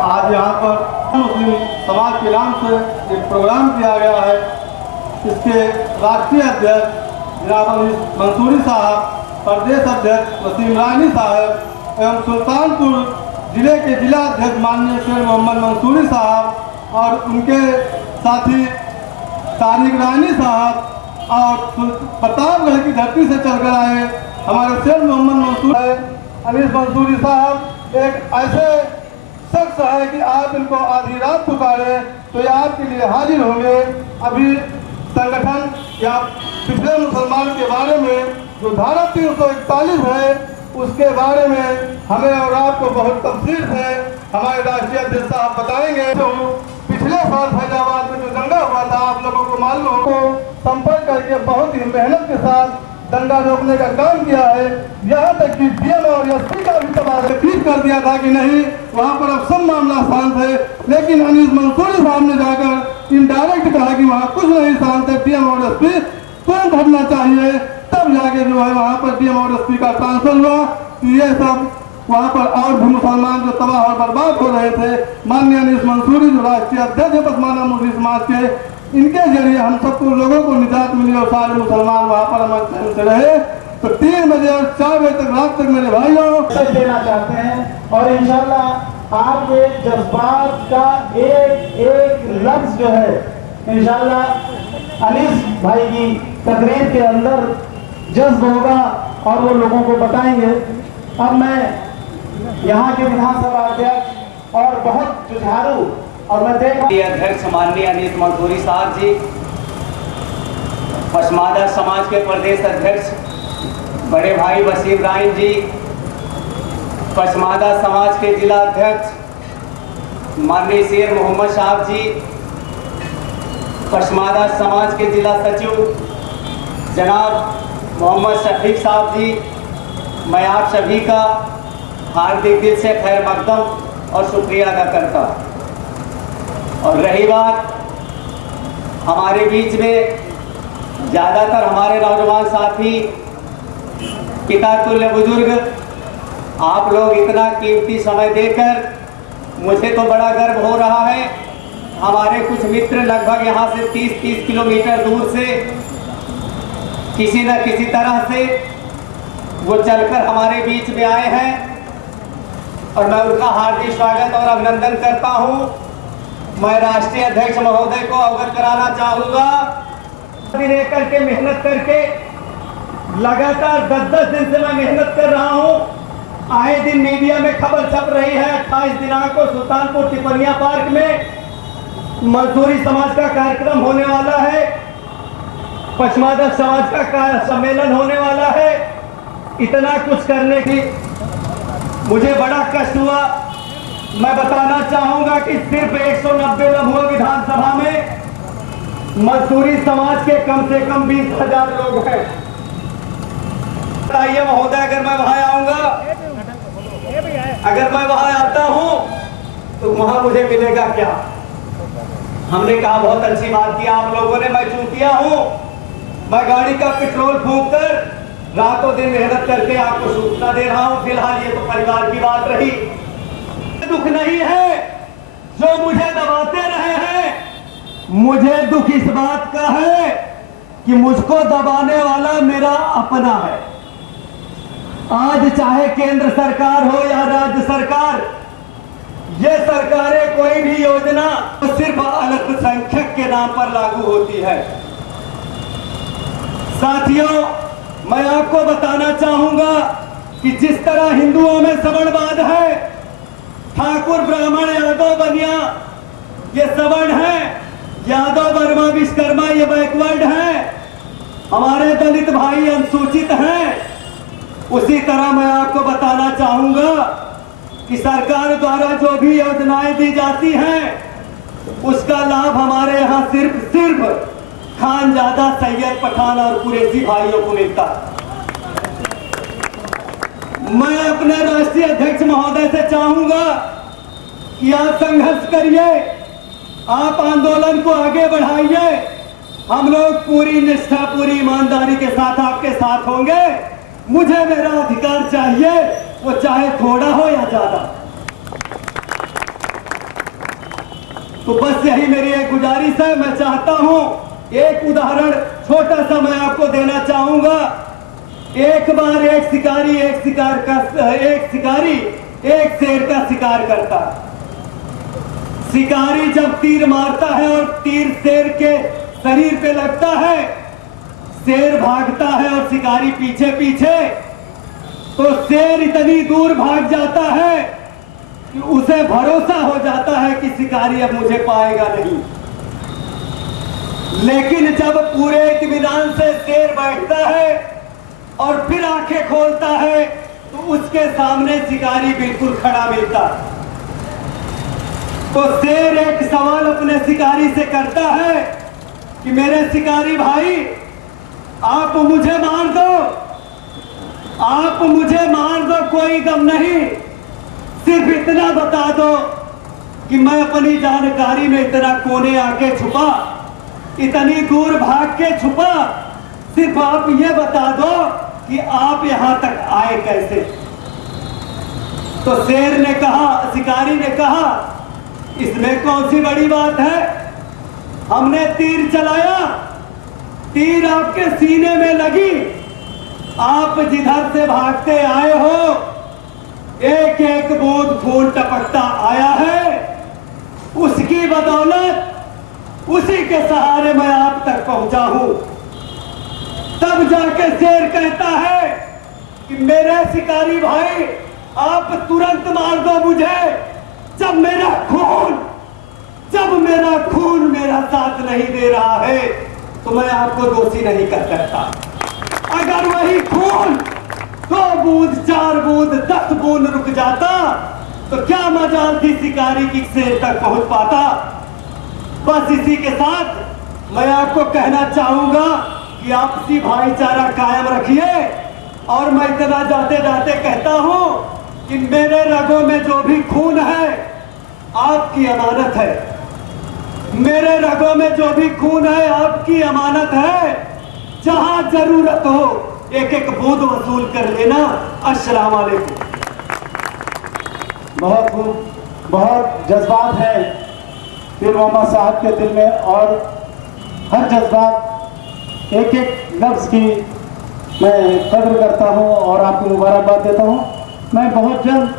आज यहाँ पर मुस्लिम समाज के नाम से एक प्रोग्राम किया गया है। इसके राष्ट्रीय अध्यक्ष जनाब अनीस मंसूरी साहब, प्रदेश अध्यक्ष वसीम रानी साहब एवं सुल्तानपुर जिले के जिला अध्यक्ष माननीय शेर मोहम्मद मंसूरी साहब और उनके साथी तारिक रानी साहब और प्रतापगढ़ की धरती से चलकर आए हमारे शेर मोहम्मद मंसूरी अनीस मंसूरी साहब एक ऐसे शख्स है कि आप इनको आधी रात पुकारे तो ये आपके लिए हाजिर होंगे। अभी संगठन या पिछले मुसलमान के बारे में जो धारा 341 है उसके बारे में हमें और आपको बहुत तफसील से हमारे राष्ट्रीय अध्यक्ष साहब बताएंगे। तो पिछले साल फैजाबाद में जो दंगा हुआ था आप लोगों को मालूम हो, संपर्क करके बहुत ही मेहनत के साथ दंगा रोकने का काम किया है। यहाँ तक कि डीएम और एसपी का भी तबादला ठीक कर दिया था कि नहीं वहाँ पर अब सब मामला शांत है, लेकिन अनीस मंसूरी साहब ने जाकर इनडायरेक्ट कहा कि वहाँ कुछ नहीं शांत है, डीएम और एसपी तुरंत हटना चाहिए। तब जाके जो है वहाँ पर डीएम और एसपी का ट्रांसफर हुआ। ये सब वहाँ पर और भी मुसलमान जो तबाह और बर्बाद हो रहे थे, माननीय अनीस मंसूरी जो राष्ट्रीय अध्यक्ष है पसमानदा मुस्लिम समाज के, इनके जरिए हम सबको लोगों को निजात मिली और सारे मुसलमान वहाँ पर अमन चैन से रहे। तो 3 बजे और 4 बजे तक रात तक मेरे भाइयों देना चाहते हैं और इंशाल्लाह आपके जज्बात का एक लफ्ज जो है इंशाल्लाह अनीस भाई की तकरीर के अंदर जज्ब होगा और वो लोगों को बताएंगे। अब मैं यहाँ के विधानसभा अध्यक्ष और बहुत जुझारू और मैं देख अध्यक्ष माननीय अनीस मंसूरी साहब जी, पसमानदा समाज के प्रदेश अध्यक्ष बड़े भाई वसीम राइन जी, पसमानदा समाज के जिला अध्यक्ष माननीय शेर मोहम्मद साहब जी, पसमानदा समाज के जिला सचिव जनाब मोहम्मद शफीक साहब जी, मैं आप सभी का हार्दिक दिल से खैर मकदम और शुक्रिया अदा करता हूँ। और रही बात हमारे बीच में ज़्यादातर हमारे नौजवान साथी पिता तुल्य बुजुर्ग, आप लोग इतना कीमती समय देकर मुझे तो बड़ा गर्व हो रहा है। हमारे कुछ मित्र लगभग यहाँ से 30-30 किलोमीटर दूर से किसी न किसी तरह से वो चलकर हमारे बीच में आए हैं और मैं उनका हार्दिक स्वागत और अभिनंदन करता हूँ। मैं राष्ट्रीय अध्यक्ष महोदय को अवगत कराना चाहूँगा, दिन एक करके मेहनत करके लगातार 10-10 दिन से मैं मेहनत कर रहा हूँ। आए दिन मीडिया में खबर छप रही है 28 दिनांक को सुल्तानपुर टिपनिया पार्क में मंसूरी समाज का कार्यक्रम होने वाला है, पसमानदा समाज का सम्मेलन होने वाला है। इतना कुछ करने की मुझे बड़ा कष्ट हुआ। मैं बताना चाहूंगा कि सिर्फ 190 लम्हों विधानसभा में मंसूरी समाज के कम से कम 20,000 लोग हैं। बताइए महोदय, अगर मैं वहां आऊंगा, अगर मैं वहां आता हूं तो वहां मुझे मिलेगा क्या? हमने कहा बहुत अच्छी बात की आप लोगों ने, मैं चूतिया हूं, मैं गाड़ी का पेट्रोल फूंक कर रातों दिन मेहनत करके आपको सूचना दे रहा हूं। फिलहाल ये तो परिवार की बात रही। दुख नहीं है जो मुझे दबाते रहे हैं, मुझे दुख इस बात का है कि मुझको दबाने वाला मेरा अपना है। आज चाहे केंद्र सरकार हो या राज्य सरकार, ये सरकारें कोई भी योजना तो सिर्फ अल्पसंख्यक के नाम पर लागू होती है। साथियों, मैं आपको बताना चाहूंगा कि जिस तरह हिंदुओं में सवर्णवाद है, ठाकुर ब्राह्मण यादव बनिया ये सवर्ण है, यादव वर्मा विश्वकर्मा ये बैकवर्ड है, हमारे दलित भाई अनुसूचित हैं। उसी तरह मैं आपको बताना चाहूंगा कि सरकार द्वारा जो भी योजनाएं दी जाती हैं उसका लाभ हमारे यहाँ सिर्फ खानजादा, सैयद, पठान और कुरैशी भाइयों को मिलता है। मैं अपने राष्ट्रीय अध्यक्ष महोदय से चाहूंगा कि आप संघर्ष करिए, आप आंदोलन को आगे बढ़ाइए। हम लोग पूरी निष्ठा, पूरी ईमानदारी के साथ आपके साथ होंगे। मुझे मेरा अधिकार चाहिए, वो चाहे थोड़ा हो या ज्यादा। तो बस यही मेरी एक गुजारिश है। मैं चाहता हूं एक उदाहरण छोटा सा मैं आपको देना चाहूंगा। एक बार एक शिकारी एक शेर का शिकार करता है। शिकारी जब तीर मारता है और तीर शेर के शरीर पे लगता है, शेर भागता है और शिकारी पीछे पीछे, तो शेर इतनी दूर भाग जाता है कि उसे भरोसा हो जाता है कि शिकारी अब मुझे पाएगा नहीं। लेकिन जब पूरे इत्मीनान से शेर बैठता है और फिर आंखें खोलता है तो उसके सामने शिकारी बिल्कुल खड़ा मिलता है। तो शेर एक सवाल अपने शिकारी से करता है कि मेरे शिकारी भाई, आप मुझे मार दो, आप मुझे मार दो, कोई गम नहीं, सिर्फ इतना बता दो कि मैं अपनी जानकारी में इतना कोने आके छुपा, इतनी दूर भाग के छुपा, सिर्फ आप ये बता दो कि आप यहां तक आए कैसे। तो शेर ने कहा, शिकारी ने कहा, इसमें कौन सी बड़ी बात है, हमने तीर चलाया, तीर आपके सीने में लगी, आप जिधर से भागते आए हो एक एक बूंद खून टपकता आया है, उसकी बदौलत उसी के सहारे मैं आप तक पहुंचा हूं। तब जाके शेर कहता है कि मेरे शिकारी भाई, आप तुरंत मार दो मुझे, जब मेरा खून मेरा साथ नहीं दे रहा है तो मैं आपको दोषी नहीं कर सकता। अगर वही खून 2 बूंद 4 बूंद 10 बूंद रुक जाता तो क्या मजाल थी शिकारी की शेर तक पहुंच पाता। बस इसी के साथ मैं आपको कहना चाहूंगा कि आपसी भाईचारा कायम रखिए। और मैं इतना जाते जाते कहता हूं कि मेरे रगों में जो भी खून है आपकी अमानत है, मेरे रगों में जो भी खून है आपकी अमानत है। जहां जरूरत हो एक एक बूंद वसूल कर लेना। अस्सलाम वालेकुम। बहुत खूब, बहुत जज्बात है पीर मोहम्मद साहब के दिल में, और हर जज्बात एक एक लफ्ज की मैं कदर करता हूं और आपको मुबारकबाद देता हूं। मैं बहुत जल्द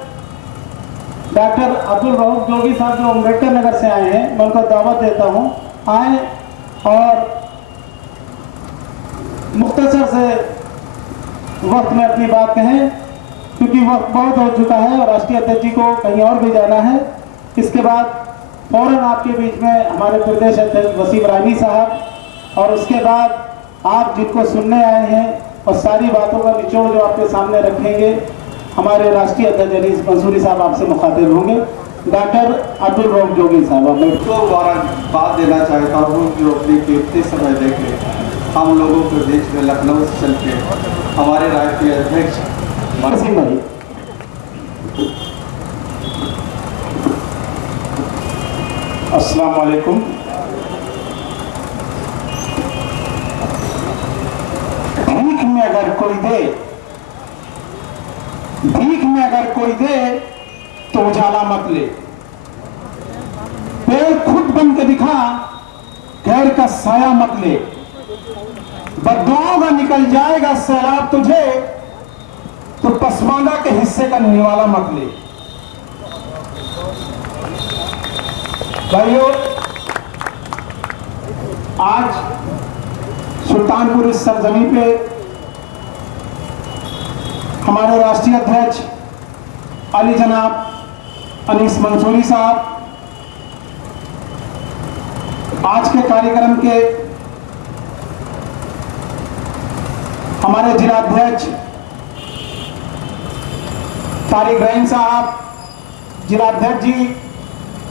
डॉक्टर अब्दुल रऊफ जोगी साहब जो अम्बेडकर नगर से आए हैं, मैं उनको दावत देता हूं आए और मुख्तसर से वक्त में अपनी बात कहें, क्योंकि वक्त बहुत हो चुका है और राष्ट्रीय अध्यक्ष जी को कहीं और भी जाना है। इसके बाद फौरन आपके बीच में हमारे प्रदेश अध्यक्ष वसीम रानी साहब, और उसके बाद आप जिनको सुनने आए हैं और सारी बातों का निचोड़ जो आपके सामने रखेंगे, हमारे राष्ट्रीय अध्यक्ष अनीस मंसूरी साहब आपसे मुखातिब होंगे। डॉक्टर अब्दुल रऊफ जोगी साहब, मैं तो बात देना चाहता हूँ जो अपनी कीमती समय देके हम लोगों के बीच में लखनऊ से चल के हमारे राष्ट्रीय अध्यक्ष वसीम भाई। अस्सलाम वालेकुम। भीख में अगर कोई दे, भीख में अगर कोई दे तो उजाला मत ले, पेड़ खुद बन के दिखा, गैर का साया मत ले, बददुआओं का निकल जाएगा सैलाब तुझे, तो पसमानदा के हिस्से का निवाला मत ले। भाइयों, आज सुल्तानपुर इस सरजमी पे हमारे राष्ट्रीय अध्यक्ष अली जनाब अनीस मंसूरी साहब आज के कार्यक्रम के हमारे जिलाध्यक्ष तारिक रहीम साहब, जिलाध्यक्ष जी,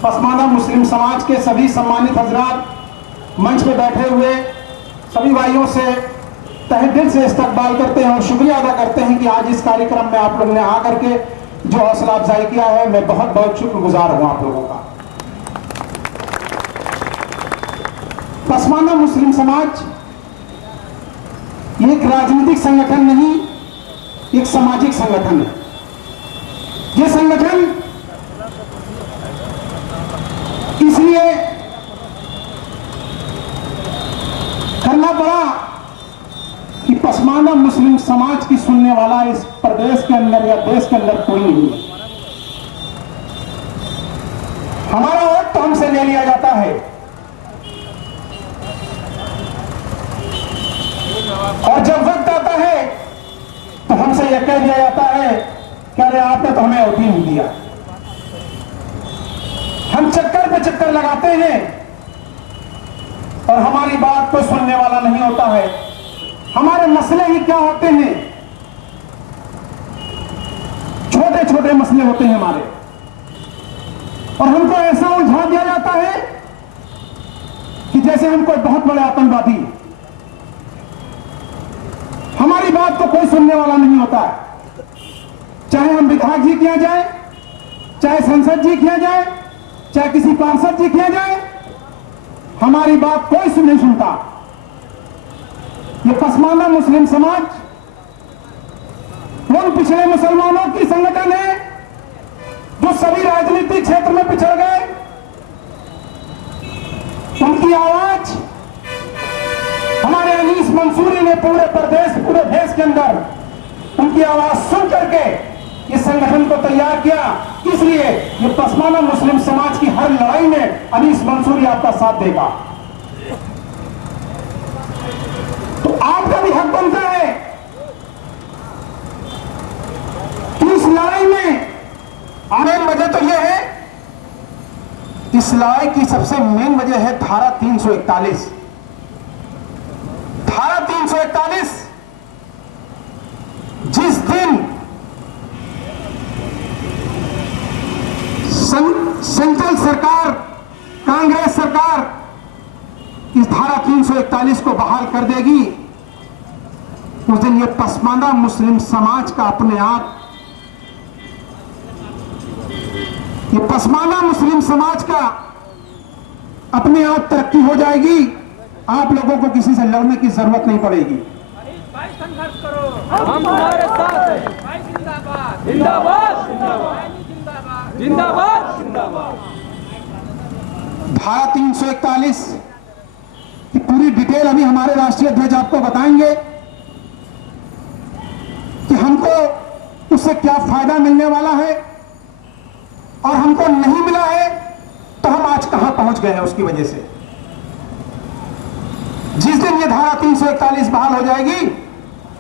पसमानदा मुस्लिम समाज के सभी सम्मानित हजरात, मंच पे बैठे हुए सभी भाइयों से तहे दिल से इस्तकबाल करते हैं और शुक्रिया अदा करते हैं कि आज इस कार्यक्रम में आप लोगों ने आकर के जो हौसला अफजाई किया है। मैं बहुत बहुत शुक्रगुजार हूं आप लोगों का। पसमानदा मुस्लिम समाज ये एक राजनीतिक संगठन नहीं, एक सामाजिक संगठन है। ये संगठन इसलिए करना पड़ा कि पसमानदा मुस्लिम समाज की सुनने वाला इस प्रदेश के अंदर या देश के अंदर कोई नहीं है। जाता है और जब वक्त आता है तो हमसे यह कह दिया जाता है कि अरे आपने तो हमें वोट ही नहीं दिया। हम चक्कर पे चक्कर लगाते हैं और हमारी बात को सुनने वाला नहीं होता है। हमारे मसले ही क्या होते हैं, छोटे छोटे मसले होते हैं हमारे, और हमको ऐसा उलझा दिया जाता है कि जैसे हम कोई बहुत बड़े आतंकवादी। हमारी बात को कोई सुनने वाला नहीं होता है, चाहे हम विधायक जी किया जाए, चाहे संसद जी किया जाए, चाहे किसी पार्षद जी किया जाए, हमारी बात कोई नहीं सुनता। ये पसमानदा मुस्लिम समाज उन पिछड़े मुसलमानों की संगठन है जो सभी राजनीतिक क्षेत्र में पिछड़ गए। उनकी आवाज हमारे अनीस मंसूरी ने पूरे देश के अंदर उनकी आवाज सुन करके इस संगठन को तैयार किया। इसलिए ये पसमानदा मुस्लिम समाज की हर लड़ाई में अनीस मंसूरी आपका साथ देगा। तो आपका भी हक बनता है कि इस लड़ाई में मेन वजह तो यह है, इस लड़ाई की सबसे मेन वजह है धारा 341। धारा 341 जिस दिन सेंट्रल सरकार, कांग्रेस सरकार इस धारा 341 को बहाल कर देगी, उस दिन ये पसमानदा मुस्लिम समाज का अपने आप, ये पसमानदा मुस्लिम समाज का अपने आप तरक्की हो जाएगी। आप लोगों को किसी से लड़ने की जरूरत नहीं पड़ेगी। संघर्ष करो, हम तुम्हारे साथ हैं। जिंदाबाद जिंदाबाद जिंदाबाद जिंदाबाद जिंदाबाद। धारा 341 की पूरी डिटेल अभी हमारे राष्ट्रीय अध्यक्ष आपको बताएंगे कि हमको उससे क्या फायदा मिलने वाला है और हमको नहीं मिला है तो हम आज कहां पहुंच गए हैं उसकी वजह से। जिस दिन ये धारा 341 बहाल हो जाएगी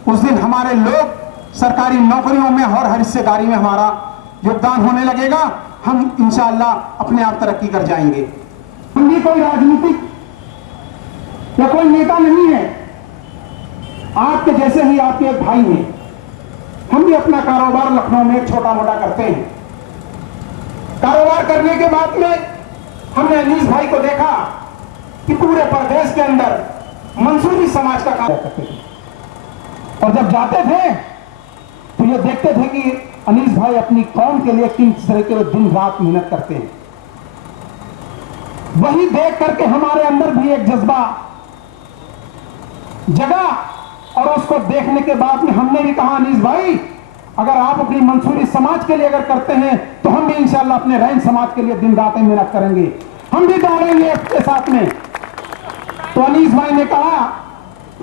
उस दिन हमारे लोग सरकारी नौकरियों में और हर हिस्सेदारी में हमारा योगदान होने लगेगा। हम इंशाअल्लाह अपने आप तरक्की कर जाएंगे। हम भी कोई राजनीतिक या कोई नेता नहीं है, आपके जैसे ही आपके एक भाई हैं। हम भी अपना कारोबार लखनऊ में छोटा मोटा करते हैं। कारोबार करने के बाद में हमने अनीस भाई को देखा कि पूरे प्रदेश के अंदर मंसूरी समाज का काम करते थे, और जब जाते थे तो ये देखते थे कि अनीस भाई अपनी कौम के लिए किस तरह के दिन रात मेहनत करते हैं। वही देख करके हमारे अंदर भी एक जज्बा जगा, और उसको देखने के बाद में हमने भी कहा अनीस भाई अगर आप अपनी मंसूरी समाज के लिए अगर करते हैं तो हम भी इंशाअल्लाह अपने रैन समाज के लिए दिन रात मेहनत करेंगे, हम भी दौड़ेंगे आपके साथ में। तो अनीस भाई ने कहा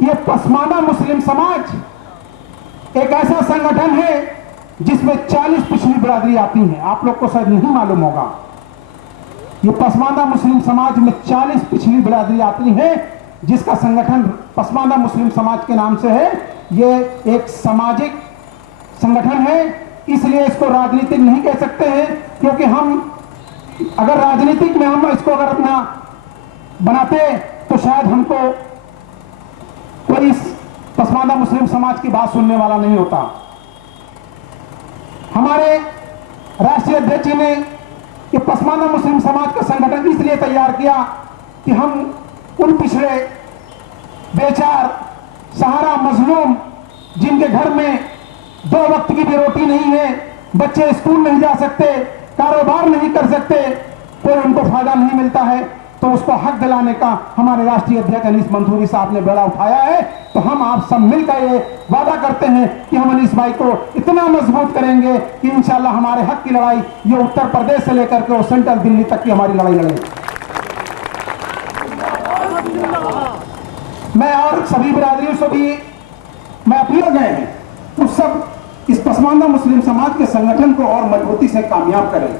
यह पसमानदा मुस्लिम समाज एक ऐसा संगठन है जिसमें 40 पिछड़ी बिरादरी आती है। आप लोग को शायद नहीं मालूम होगा, ये पसमानदा मुस्लिम समाज में 40 पिछड़ी बिरादरी आती है, जिसका संगठन पसमानदा मुस्लिम समाज के नाम से है। ये एक सामाजिक संगठन है, इसलिए इसको राजनीतिक नहीं कह सकते हैं, क्योंकि हम अगर राजनीतिक में हम इसको अगर अपना बनाते तो शायद हमको कोई पसमानदा मुस्लिम समाज की बात सुनने वाला नहीं होता। हमारे राष्ट्रीय अध्यक्ष जी ने ये पसमानदा मुस्लिम समाज का संगठन इसलिए तैयार किया कि हम उन पिछड़े बेचार सहारा मजलूम जिनके घर में 2 वक्त की भी रोटी नहीं है, बच्चे स्कूल नहीं जा सकते, कारोबार नहीं कर सकते, कोई उनको फायदा नहीं मिलता है, तो उसको हक दिलाने का हमारे राष्ट्रीय अध्यक्ष अनीस मंसूरी साहब ने बेड़ा उठाया है। तो हम आप सब मिलकर ये वादा करते हैं कि हम अनीस भाई को इतना मजबूत करेंगे कि इंशाअल्लाह हमारे हक की लड़ाई ये उत्तर प्रदेश से लेकर के सेंट्रल दिल्ली तक की हमारी लड़ाई लड़ेंगे। मैं और सभी बिरादरियों से भी मैं अपील गए हैं उस सब इस पसमानदा मुस्लिम समाज के संगठन को और मजबूती से कामयाब करें।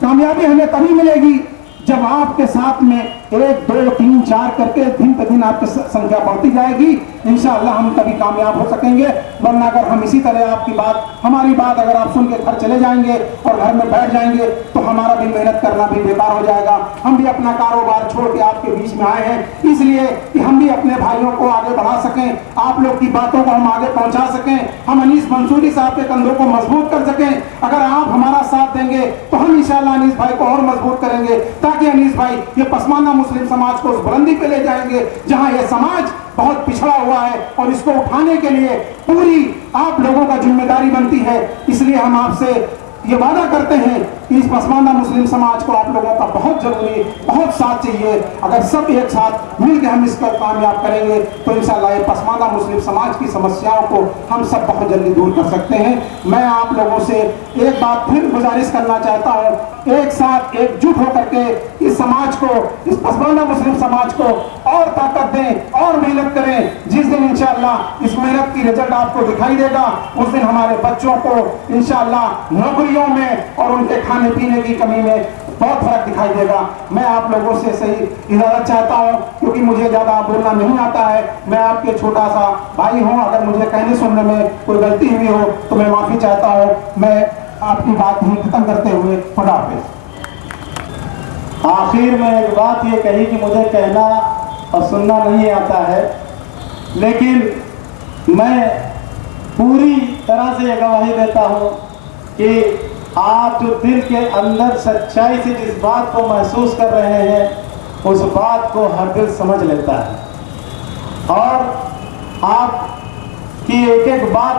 कामयाबी हमें तभी मिलेगी जब आपके साथ में 1, 2, 3, 4 करके दिन पे दिन आपकी संख्या बढ़ती जाएगी, इंशाअल्लाह हम कभी कामयाब हो सकेंगे। वरना अगर हम इसी तरह आपकी बात, हमारी बात अगर आप सुन के घर चले जाएंगे और घर में बैठ जाएंगे तो हमारा भी मेहनत करना भी बेकार हो जाएगा। हम भी अपना कारोबार छोड़ के आपके बीच में आए हैं इसलिए कि हम भी अपने भाइयों को आगे बढ़ा सकें, आप लोग की बातों को हम आगे पहुंचा सकें, हम अनीस मंसूरी साहब के कंधों को मजबूत कर सकें। अगर आप हमारा साथ देंगे तो हम इंशाअल्लाह अनीस भाई को और मजबूत करेंगे, ताकि अनीस भाई ये पसमानदा मुस्लिम समाज को उस बुलंदी पे ले जाएंगे जहां ये समाज बहुत पिछड़ा हुआ है, और इसको उठाने के लिए पूरी आप लोगों का जिम्मेदारी बनती है। इसलिए हम आपसे ये वादा करते हैं कि इस पसमानदा मुस्लिम समाज को आप लोगों का बहुत जरूरी, बहुत साथ चाहिए। अगर सब एक साथ मिलकर हम इसको कामयाब करेंगे तो इंशाअल्लाह ये पसमानदा मुस्लिम समाज की समस्याओं को हम सब बहुत जल्दी दूर कर सकते हैं। मैं आप लोगों से एक बात फिर गुजारिश करना चाहता हूँ, एक साथ एकजुट होकर के इस समाज को, इस पसमानदा मुस्लिम समाज को और ताकत दें और मेहनत करें। जिस दिन इंशाअल्लाह इस मेहनत की रिजल्ट आपको दिखाई देगा, उस दिन हमारे बच्चों को इंशाअल्लाह नौकरियों में और उनके खाने पीने की कमी में बहुत फर्क दिखाई देगा। मैं आप लोगों से सही इजाजत चाहता हूं, क्योंकि मुझे ज्यादा बोलना नहीं आता है। मैं आपके छोटा सा भाई हूं, अगर मुझे कहने सुनने में कोई गलती हुई हो तो मैं माफी चाहता हूं। मैं आपकी बात ही खत्म करते हुए खुदा हाफिज। आखिर में एक बात ये कही कि मुझे कहना और सुनना नहीं आता है, लेकिन मैं पूरी तरह से ये गवाही देता हूँ कि आप जो दिल के अंदर सच्चाई से जिस बात को महसूस कर रहे हैं उस बात को हर दिल समझ लेता है। और आपकी एक एक बात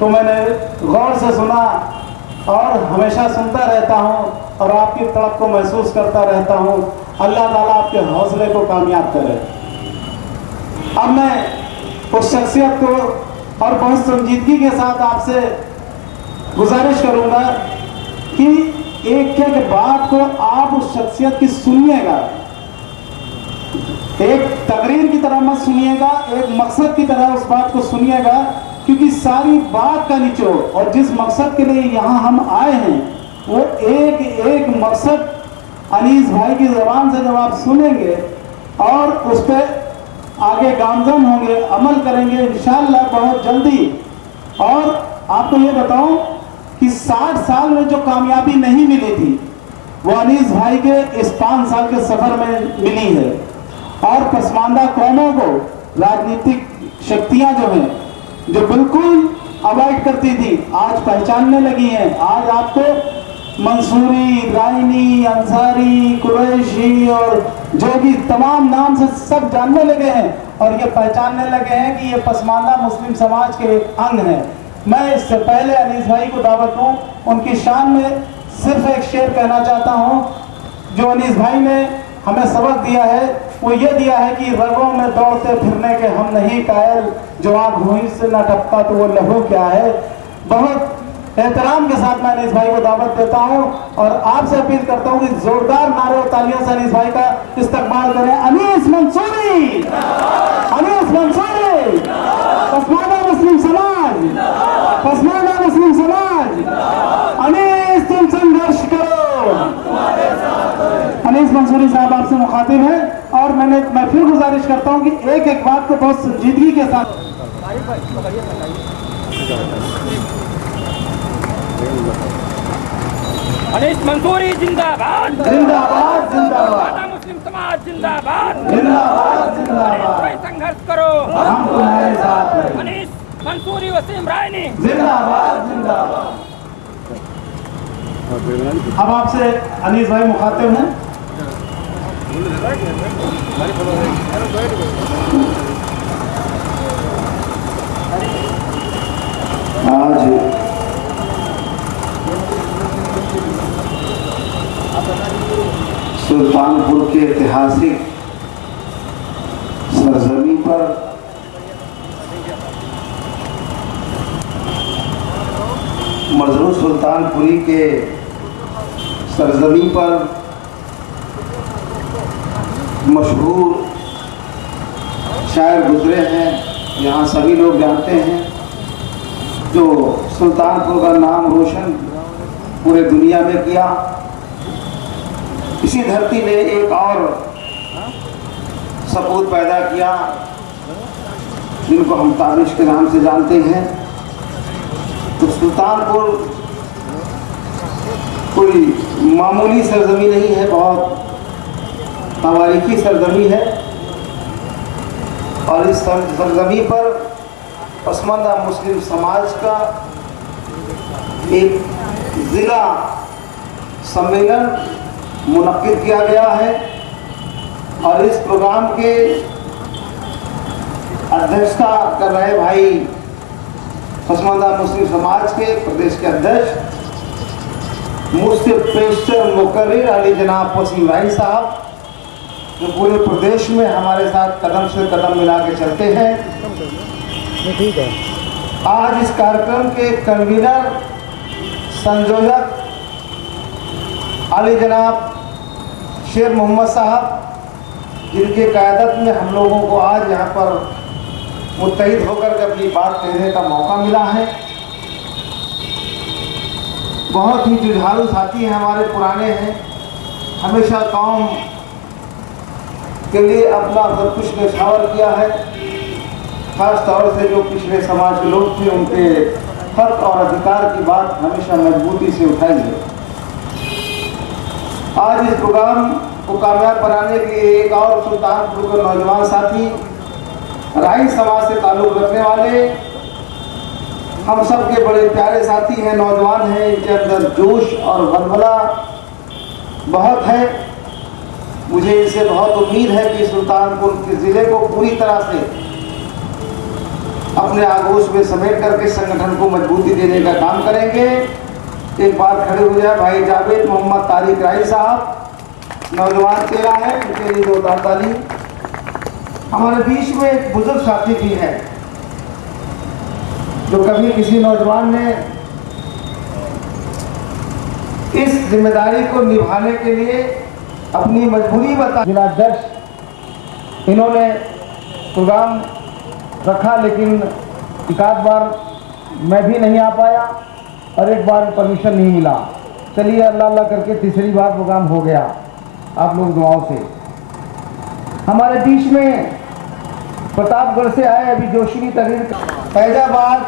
तो मैंने गौर से सुना और हमेशा सुनता रहता हूँ और आपकी तड़प को महसूस करता रहता हूँ। अल्लाह ताला आपके हौसले को कामयाब करे। अब मैं उस शख्सियत को और बहुत संजीदगी के साथ आपसे गुजारिश करूंगा कि एक एक बात को आप उस शख्सियत की सुनिएगा, एक तकरीर की तरह मत सुनिएगा, एक मकसद की तरह उस बात को सुनिएगा, क्योंकि सारी बात का निचोड़ और जिस मकसद के लिए यहाँ हम आए हैं वो एक एक मकसद अनीस भाई की ज़बान से जब आप सुनेंगे और उस पर आगे गामजन होंगे, अमल करेंगे इंशाअल्लाह बहुत जल्दी। और आपको ये बताऊं कि 60 साल में जो कामयाबी नहीं मिली थी वो अनीस भाई के इस 5 साल के सफर में मिली है। और पसमानदा कौमों को राजनीतिक शक्तियां जो हैं, जो बिल्कुल अवॉइड करती थी, आज पहचानने लगी हैं। आज आपको मंसूरी, रायनी, अंसारी, कुरैशी और जो भी तमाम नाम से सब जानने लगे हैं और ये पहचानने लगे हैं कि ये पसमानदा मुस्लिम समाज के अंग हैं। मैं इससे पहले अनीस भाई को दावत दूं, उनकी शान में सिर्फ एक शेर कहना चाहता हूं। जो अनीस भाई ने हमें सबक दिया है वो ये दिया है कि रगों में दौड़ते फिरने के हम नहीं कायल, जो आँख भूमि से न टपका तो वो लहू क्या है। बहुत एहतराम के साथ मैं अनीस भाई को दावत देता हूं और आपसे अपील करता हूं कि जोरदार नारे और तालियों से अनीस भाई का इस्तकबाल करें। अनीस मंसूरी, अनीस मंसूरी, पसमानदा मुस्लिम समाज, पसमानदा मुस्लिम समाज, अनीस तुम संघर्ष करो। अनीस मंसूरी साहब आपसे मुखातिब हैं और मैं फिर गुजारिश करता हूं कि एक एक बात को बहुत संजीदगी के साथ। अनीस मंसूरी जिंदाबाद, जिंदाबाद, जिंदाबाद, मुस्लिम समाज जिंदाबाद, जिंदाबाद, जिंदाबाद, संघर्ष करो, हम तुम्हारे साथ हैं। अनीस मंसूरी, वसीम रायनी जिंदाबाद, जिंदाबाद। अब आपसे अनीस भाई मुखातिब हैं। आज सुल्तानपुर के ऐतिहासिक सरजमी पर मजरू सुल्तानपुरी के सरजमी पर मशहूर शायर गुजरे हैं, यहाँ सभी लोग जानते हैं, जो सुल्तानपुर का नाम रोशन पूरे दुनिया में किया। इसी धरती ने एक और सपूत पैदा किया जिनको हम ताबिश के नाम से जानते हैं। तो सुल्तानपुर कोई मामूली सरजमी नहीं है, बहुत तारीखी सरजमी है। और इस सरजमी पर पसमानदा मुस्लिम समाज का एक ज़िला सम्मेलन मुनक्किद किया गया है और इस प्रोग्राम के अध्यक्षता कर रहे भाई पसमानदा मुस्लिम समाज के प्रदेश के अध्यक्ष मुफ्ती पेशर मुकर्रिर अली जनाब वसीम राही साहब, जो पूरे प्रदेश में हमारे साथ कदम से कदम मिला के चलते हैं। ठीक है। आज इस कार्यक्रम के कन्वीनर संयोजक अली जनाब शेर मोहम्मद साहब, जिनके क़यादत में हम लोगों को आज यहाँ पर मुत्तहिद होकर के अपनी बात कहने का मौका मिला है। बहुत ही जुझारू साथी हैं, हमारे पुराने हैं, हमेशा कौम के लिए अपना सब कुछ न्यौछावर किया है। खास तौर से जो पिछले समाज के लोग थे उनके हक और अधिकार की बात हमेशा मजबूती से उठाई है। आज इस प्रोग्राम को कामयाब बनाने के लिए एक और सुल्तानपुर के नौजवान साथी, राही समाज से ताल्लुक़ रखने वाले, हम सब के बड़े प्यारे साथी हैं, नौजवान हैं, इनके अंदर जोश और वलवला बहुत है। मुझे इनसे बहुत उम्मीद है कि सुल्तानपुर के ज़िले को पूरी तरह से अपने आगोश में समेट करके संगठन को मजबूती देने का काम करेंगे। एक बार खड़े हो जाए भाई जावेद मोहम्मद तारिक राही साहब, नौजवान चेहरा है, उनके लिए जोरदार ताली। हमारे बीच में एक बुजुर्ग साथी भी है जो कभी किसी नौजवान ने इस जिम्मेदारी को निभाने के लिए अपनी मजबूरी बता। जिलाध्यक्ष इन्होंने प्रोग्राम रखा, लेकिन एक आध बार मैं भी नहीं आ पाया और एक बार परमिशन नहीं मिला। चलिए अल्लाह अल्लाह करके तीसरी बार प्रोग्राम हो गया आप लोग दुआओं से। हमारे बीच में प्रतापगढ़ से आए अभी जोशी तहरीर फैजाबाद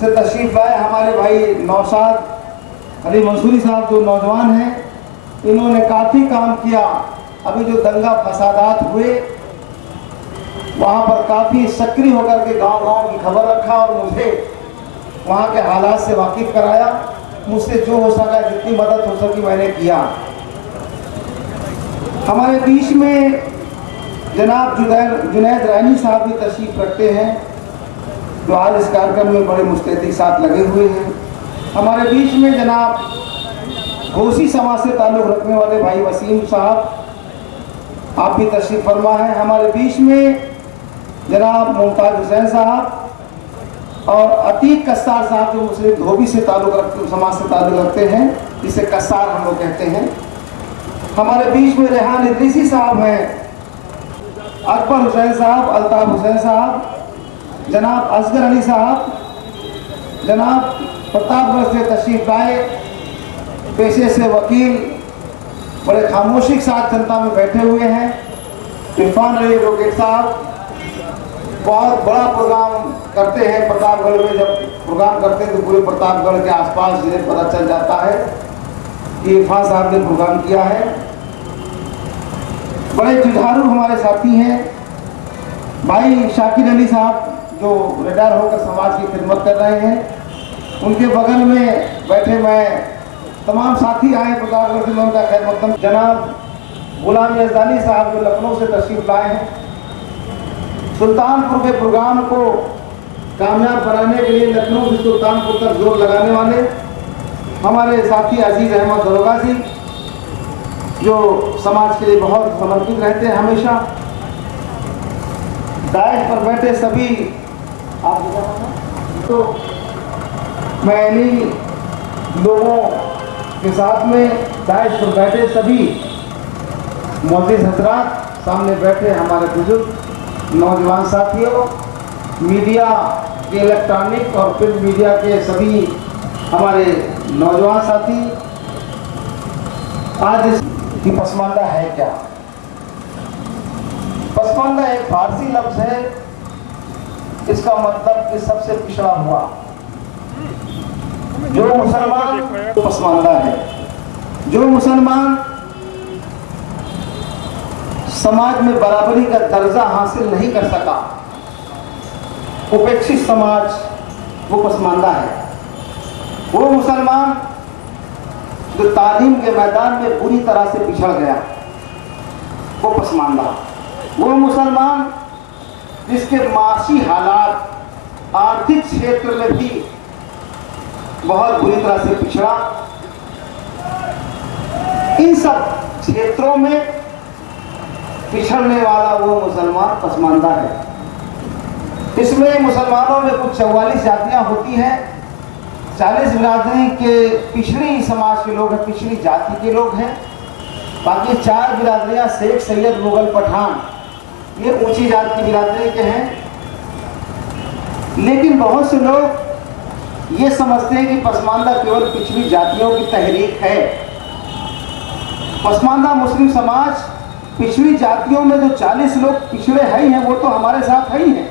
से तशरीफ लाए हमारे भाई नौशाद अली मंसूरी साहब, जो नौजवान हैं, इन्होंने काफ़ी काम किया। अभी जो दंगा फसादात हुए वहाँ पर काफ़ी सक्रिय होकर के गांव-गांव की खबर रखा और मुझे वहाँ के हालात से वाकिफ कराया। मुझसे जो हो सका, जितनी मदद हो सकी मैंने किया। हमारे बीच में जनाब जुनैद रैनी साहब भी तशरीफ रखते हैं, जो आज इस कार्यक्रम में बड़े मुस्तैदी साथ लगे हुए हैं। हमारे बीच में जनाब घोसी समाज से ताल्लुक़ रखने वाले भाई वसीम साहब, आप भी तशरीफ फरमा है। हमारे बीच में जनाब मुमताज हुसैन साहब और अतीक कस्सार साहब, जो मुस्लिम धोबी से समाज से ताल्लुक़ रखते हैं, जिसे कस्सार हम लोग कहते हैं। हमारे बीच में रेहान इदरीसी साहब हैं, अकबर हुसैन साहब, अल्ताफ हुसैन साहब, जनाब असगर अली साहब, जनाब प्रतापगढ़ से तशरीफ लाए, पेशे से वकील, बड़े खामोशी के साथ जनता में बैठे हुए हैं। इरफान अली रोकेट साहब बहुत बड़ा प्रोग्राम करते हैं प्रतापगढ़ में। जब प्रोग्राम करते हैं तो पूरे प्रतापगढ़ के आसपास जिन्हें पता चल जाता है कि इरफान साहब ने प्रोग्राम किया है। बड़े जुझारू हमारे साथी हैं भाई शाकिर अली साहब, जो रिटायर होकर समाज की खिदमत कर रहे हैं। उनके बगल में बैठे मैं तमाम साथी आए प्रतापगढ़ से, उनका खैर मकदम। जनाब गुलाम यज़दानी साहब, जो लखनऊ से तशरीफ लाए हैं। सुल्तानपुर के प्रोग्राम को कामयाब बनाने के लिए लखनऊ से सुल्तानपुर तक जोर लगाने वाले हमारे साथी अजीज़ अहमद दरोगा जी, जो समाज के लिए बहुत समर्पित रहते हैं हमेशा। दायश पर बैठे सभी आप, तो मैं इन्हीं लोगों के साथ में दायश पर बैठे सभी मोअज़्ज़िज़ हज़रात, सामने बैठे हमारे बुजुर्ग नौजवान साथियों, मीडिया के इलेक्ट्रॉनिक और प्रिंट मीडिया के सभी हमारे नौजवान साथी, आज इस कि पसमानदा है क्या। पसमानदा एक फारसी लफ्ज है, इसका मतलब कि सबसे पिछड़ा हुआ। जो मुसलमान पसमानदा है, जो मुसलमान समाज में बराबरी का दर्जा हासिल नहीं कर सका, उपेक्षित समाज, वो पसमानदा है। वो मुसलमान जो तालीम के मैदान में बुरी तरह से पिछड़ गया, वो पसमानदा। वो मुसलमान जिसके माशी हालात आर्थिक क्षेत्र में भी बहुत बुरी तरह से पिछड़ा, इन सब क्षेत्रों में पिछड़ने वाला वो मुसलमान पसमानदा है। इसमें मुसलमानों में कुछ 44 जातियां होती हैं, 40 बिरादरी के पिछड़ी समाज के लोग हैं, पिछड़ी जाति के लोग हैं। बाकी 4 बिरादरियां शेख, सैयद, मुगल, पठान, ये ऊंची जात की बिरादरी के हैं। लेकिन बहुत से लोग ये समझते हैं कि पसमानदा केवल पिछड़ी जातियों की तहरीक है। पसमानदा मुस्लिम समाज पिछड़ी जातियों में जो 40 लोग पिछड़े हैं, वो तो हमारे साथ है ही हैं।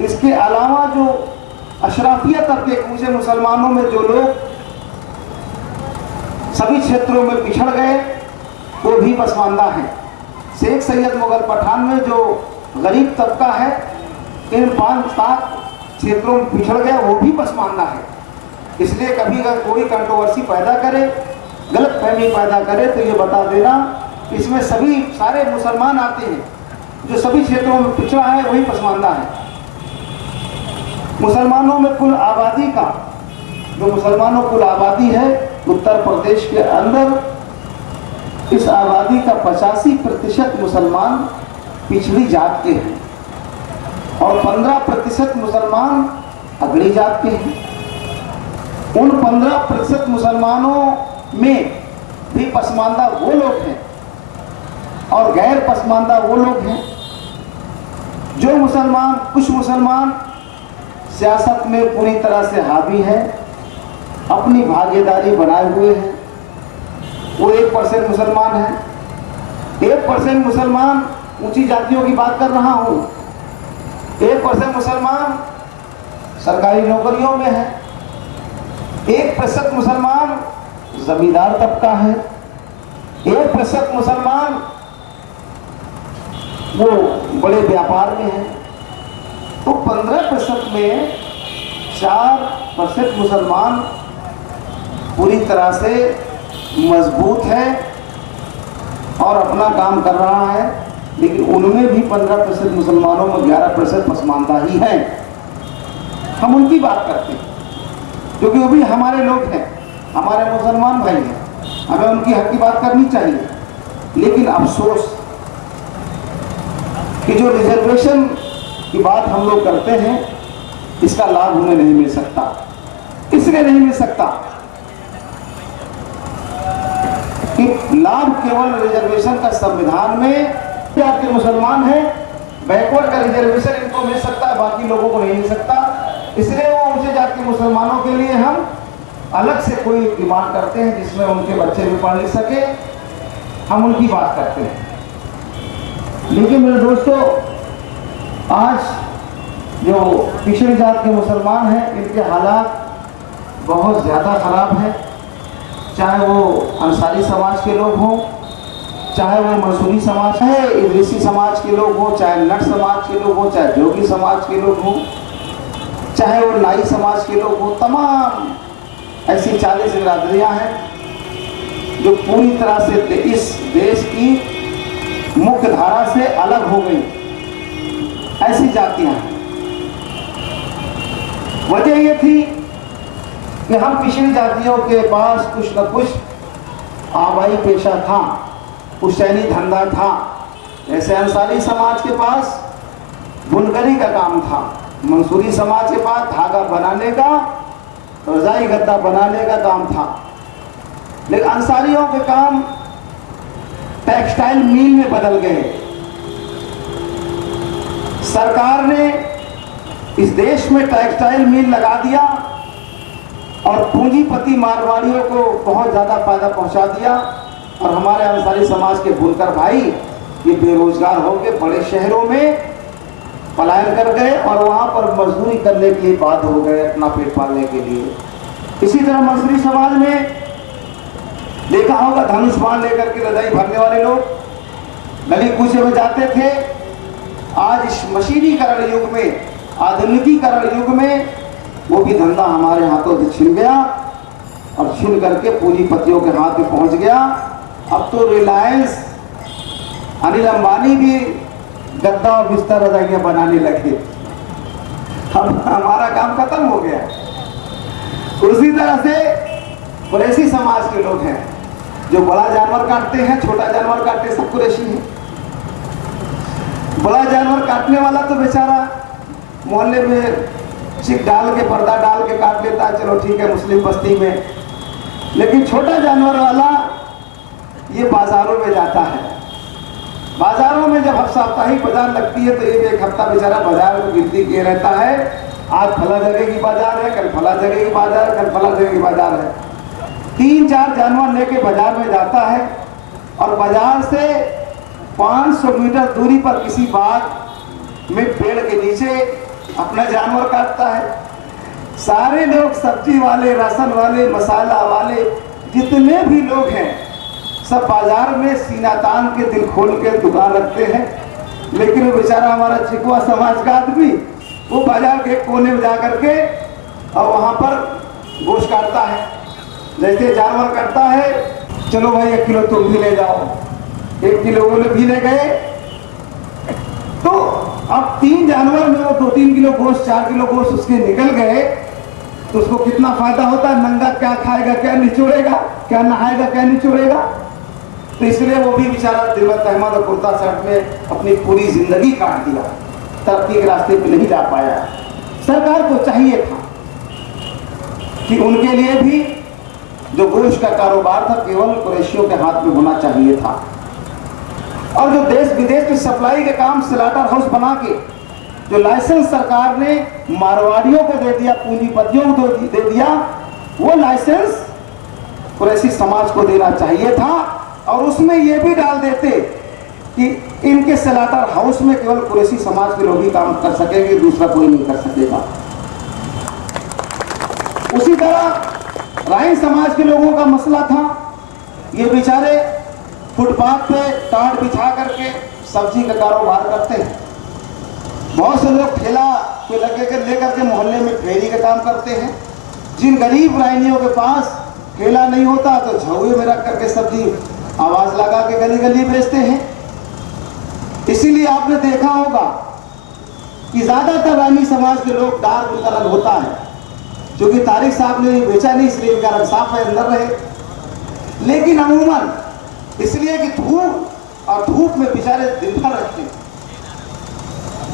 इसके अलावा जो अशराफिया तबके ऊंचे मुसलमानों में जो लोग सभी क्षेत्रों में पिछड़ गए, वो भी पसमानदा हैं। शेख, सैयद, मुगल, पठान में जो गरीब तबका है, इन 5-7 क्षेत्रों में पिछड़ गया, वो भी पसमानदा है। इसलिए कभी अगर कोई कंट्रोवर्सी पैदा करे, गलत फहमी पैदा करे, तो ये बता देना इसमें सभी सारे मुसलमान आते हैं। जो सभी क्षेत्रों में पिछड़ा है वही पसमानदा है। मुसलमानों में कुल आबादी का, जो मुसलमानों कुल आबादी है उत्तर प्रदेश के अंदर, इस आबादी का 85% मुसलमान पिछड़ी जात के हैं और 15% मुसलमान अगड़ी जात के हैं। उन 15% मुसलमानों में भी पसमानदा वो लोग हैं और गैर पसमानदा वो लोग हैं। जो मुसलमान, कुछ मुसलमान सियासत में पूरी तरह से हावी है, अपनी भागीदारी बनाए हुए हैं, वो 1% मुसलमान है। 1% मुसलमान ऊंची जातियों की बात कर रहा हूं। 1% मुसलमान सरकारी नौकरियों में है। 1% मुसलमान जमींदार तबका है। 1% मुसलमान वो बड़े व्यापार में है। तो 15% में 4% मुसलमान पूरी तरह से मजबूत है और अपना काम कर रहा है। लेकिन उनमें भी 15% मुसलमानों में 11% पसमानदा ही है। हम उनकी बात करते हैं क्योंकि वो भी हमारे लोग हैं, हमारे मुसलमान भाई हैं, हमें उनकी हक की बात करनी चाहिए। लेकिन अफसोस कि जो रिजर्वेशन की बात हम लोग करते हैं, इसका लाभ उन्हें नहीं मिल सकता। इसलिए नहीं मिल सकता कि लाभ केवल रिजर्वेशन का संविधान में आपके मुसलमान हैं, बैकवर्ड का रिजर्वेशन इनको मिल सकता है, बाकी लोगों को नहीं मिल सकता। इसलिए वो ऊंचे जात के मुसलमानों के लिए हम अलग से कोई डिमांड करते हैं जिसमें उनके बच्चे भी पढ़ लिख सके, हम उनकी बात करते हैं। लेकिन मेरे दोस्तों, आज जो पिछड़ी जात के मुसलमान हैं, इनके हालात बहुत ज़्यादा ख़राब हैं। चाहे वो अंसारी समाज के लोग हों, चाहे वो मंसूरी समाज है, इदरीसी समाज के लोग हों, चाहे नट समाज के लोग हों, चाहे जोगी समाज के लोग हों, चाहे वो नाई समाज के लोग हों, तमाम ऐसी 40 बिरादरियाँ हैं जो पूरी तरह से इस देश की मुख्य धारा से अलग हो गई। ऐसी जातियां हैं। वजह यह थी कि हम पिछड़ी जातियों के पास कुछ न कुछ आबाई पेशा था, पुश्तैनी धंधा था। जैसे अंसारी समाज के पास बुनकरी का काम था, मंसूरी समाज के पास धागा बनाने का, रजाई गद्दा बनाने का काम था। लेकिन अंसारियों के काम टेक्सटाइल मिल में बदल गए। सरकार ने इस देश में टेक्सटाइल मिल लगा दिया और पूंजीपति मारवाड़ियों को बहुत ज्यादा फायदा पहुंचा दिया। और हमारे अंसारी समाज के बुनकर भाई ये बेरोजगार होकर बड़े शहरों में पलायन कर गए और वहाँ पर मजदूरी करने के लिए बाध्य हो गए अपना पेट पालने के लिए। इसी तरह मंसूरी समाज में देखा होगा धनुष बाण लेकर के रजाई भरने वाले लोग गली कूचे में जाते थे। आज इस मशीनीकरण युग में, आधुनिकीकरण युग में वो भी धंधा हमारे हाथों से छिन गया और छिन करके पूंजीपतियों के हाथ में पहुंच गया। अब तो रिलायंस, अनिल अंबानी भी गद्दा और बिस्तर रजाइयां बनाने लगे। हमारा काम खत्म हो गया। उसी तरह से कुरैशी समाज के लोग हैं जो बड़ा जानवर काटते हैं, छोटा जानवर काटते, सब कुरैशी हैं। बड़ा जानवर काटने वाला तो बेचारा मोहल्ले में चिक डाल के, पर्दा डाल के काट लेता है, चलो ठीक है मुस्लिम बस्ती में। लेकिन छोटा जानवर वाला ये बाजारों में जाता है। बाजारों में जब साप्ताहिक बाजार लगती है तो ये एक हफ्ता बेचारा बाजार में गिनती किए रहता है। आज फला जगह की बाजार है, कल फला जगह की बाजार, कल फला जगह की बाजार है। 3-4 जानवर लेके बाजार में जाता है और बाजार से 500 मीटर दूरी पर किसी बाग में पेड़ के नीचे अपना जानवर काटता है। सारे लोग, सब्जी वाले, राशन वाले, मसाला वाले, जितने भी लोग हैं सब बाजार में सीना तान के दिल खोल के दुकान रखते हैं। लेकिन वो बेचारा हमारा चिकवा समाज का आदमी वो बाजार के कोने में जा करके और वहाँ पर गोश्त काटता है। जैसे जानवर काटता है, चलो भाई 1 किलो तुम भी ले जाओ, 1 किलो वो भी ले गए। तो अब 3 जानवर में वो 2-3 किलो गोश्त, 4 किलो गोश्त उसके निकल गए तो उसको कितना फायदा होता है। नंगा क्या खाएगा, क्या निचोड़ेगा, क्या नहाएगा, क्या निचोड़ेगा। तो इसलिए वो भी बेचारा दिलवत अहमद और कुर्ता शर्ट में अपनी पूरी जिंदगी काट दिया, तरक्की के रास्ते पे नहीं जा पाया। सरकार को चाहिए था कि उनके लिए भी जो गोश्त का कारोबार था केवल कुरैशियों के हाथ में होना चाहिए था। और जो देश विदेश की सप्लाई के काम स्लॉटर हाउस बना के जो लाइसेंस सरकार ने मारवाड़ियों को दे दिया, पूंजीपतियों को दे दिया, वो लाइसेंस कुरैशी समाज को देना चाहिए था। और उसमें ये भी डाल देते कि इनके स्लॉटर हाउस में केवल कुरैशी समाज के लोग ही काम कर सकेंगे, दूसरा कोई नहीं कर सकेगा। उसी तरह राइन समाज के लोगों का मसला था, ये बेचारे फुटपाथ पे टाट बिछा करके सब्जी का कारोबार करते हैं। बहुत से लोग ठेला पे लेकर के मोहल्ले में फेरी का काम करते हैं। जिन गरीब राइनियों के पास ठेला नहीं होता तो झौए में रख करके सब्जी आवाज लगा के गली गली बेचते हैं। इसीलिए आपने देखा होगा कि ज्यादातर रानी समाज के लोग डार्क उनका रंग होता है, क्योंकि तारिक साहब ने बेचा नहीं इसलिए इनका रंग साफ है, अंदर रहे। लेकिन अमूमन इसलिए कि धूप और धूप में बेचारे दिन भर रखते हैं,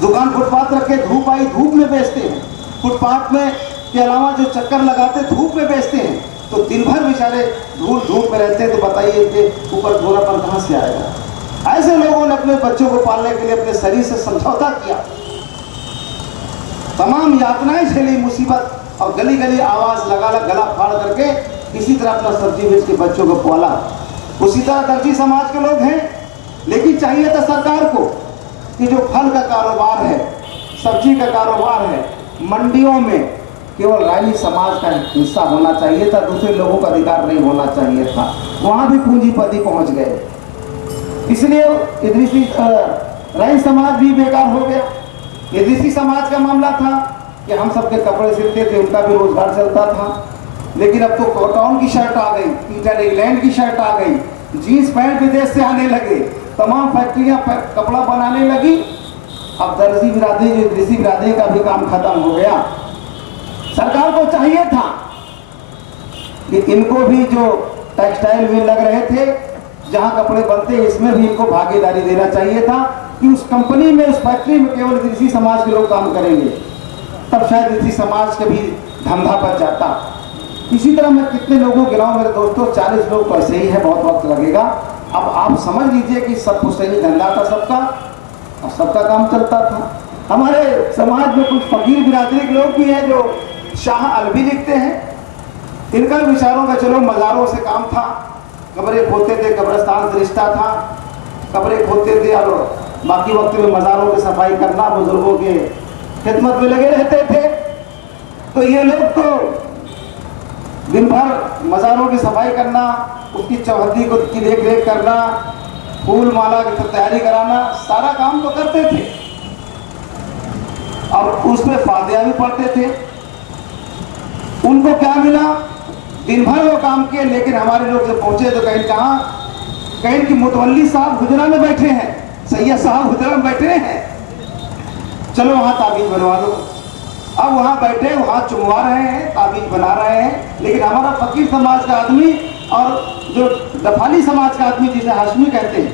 दुकान फुटपाथ रखे, धूप आई धूप में बेचते हैं। फुटपाथ में के अलावा जो चक्कर लगाते धूप में बेचते हैं, तो दिन भर बेचारे धूप में रहते हैं। तो बताइए इनके ऊपर गोरापन कहाँ से आएगा। ऐसे लोगों ने अपने बच्चों को पालने के लिए अपने शरीर से समझौता किया, तमाम यातनाएं झेली, मुसीबत, और गली गली आवाज लगा गला फाड़ करके किसी तरह अपना सब्जी बेच के बच्चों को पाला। उसी तरह दर्जी समाज के लोग हैं। लेकिन चाहिए था सरकार को कि जो फल का कारोबार है, सब्जी का कारोबार है, मंडियों में केवल रानी समाज का हिस्सा होना चाहिए था, दूसरे लोगों का अधिकार नहीं होना चाहिए था। वहां भी पूंजीपति पहुंच गए, इसलिए इदरीसी रानी समाज भी बेकार हो गया। इदरीसी समाज का मामला था कि हम सबके कपड़े सिलते थे, उनका भी रोजगार चलता था। लेकिन अब तो कॉटन की शर्ट आ गई, पीटर इंग्लैंड की शर्ट आ गई, जीन्स पैंट विदेश से आने लगे, तमाम फैक्ट्रियां कपड़ा बनाने लगी। अब दर्जी बिरादरी, जो इदरीसी बिरादरी का भी काम खत्म हो गया। सरकार को चाहिए था कि इनको भी जो टेक्सटाइल मिल लग रहे थे, जहां कपड़े बनते हैं, इसमें भी इनको भागीदारी देना चाहिए था कि उस कंपनी में, उस फैक्ट्री में केवल इदरीसी समाज के लोग काम करेंगे, तब शायद इदरीसी समाज के भी धंधा बच जाता। इसी तरह मैं कितने लोगों गिनाऊं मेरे दोस्तों, 40 लोग तो ऐसे ही है, बहुत वक्त लगेगा। अब आप समझ लीजिए कि सब पुश्तैनी धंधा था सबका, और सबका काम चलता था। हमारे समाज में कुछ फकीर बिरादरी के लोग भी हैं जो शाह अलवी लिखते हैं। इनका विचारों का चलो मज़ारों से काम था, कब्रें खोदते थे, कब्रिस्तान से रिश्ता था, कब्रें खोदते थे और बाकी वक्त में मज़ारों की सफाई करना, बुजुर्गों के खिदमत में लगे रहते थे। तो ये लोग तो दिन भर मज़ारों की सफाई करना, उसकी चौहद्दी को की देख रेख करना, फूल माला की तैयारी कराना, सारा काम तो करते थे और उसमें फातिहा भी पढ़ते थे। उनको क्या मिला? दिन भर वो काम किए, लेकिन हमारे लोग जब पहुंचे तो कहीं कहाँ, कहीं कि मुतवल्ली साहब हुजरा में बैठे हैं, सैयद साहब हुजरा में बैठे हैं, चलो वहाँ ताबीज बनवा दो। अब वहाँ बैठे, वहाँ चुमवा रहे हैं, ताबीज बना रहे हैं, लेकिन हमारा फकीर समाज का आदमी और जो दफाली समाज का आदमी जिसे हाशमी कहते हैं,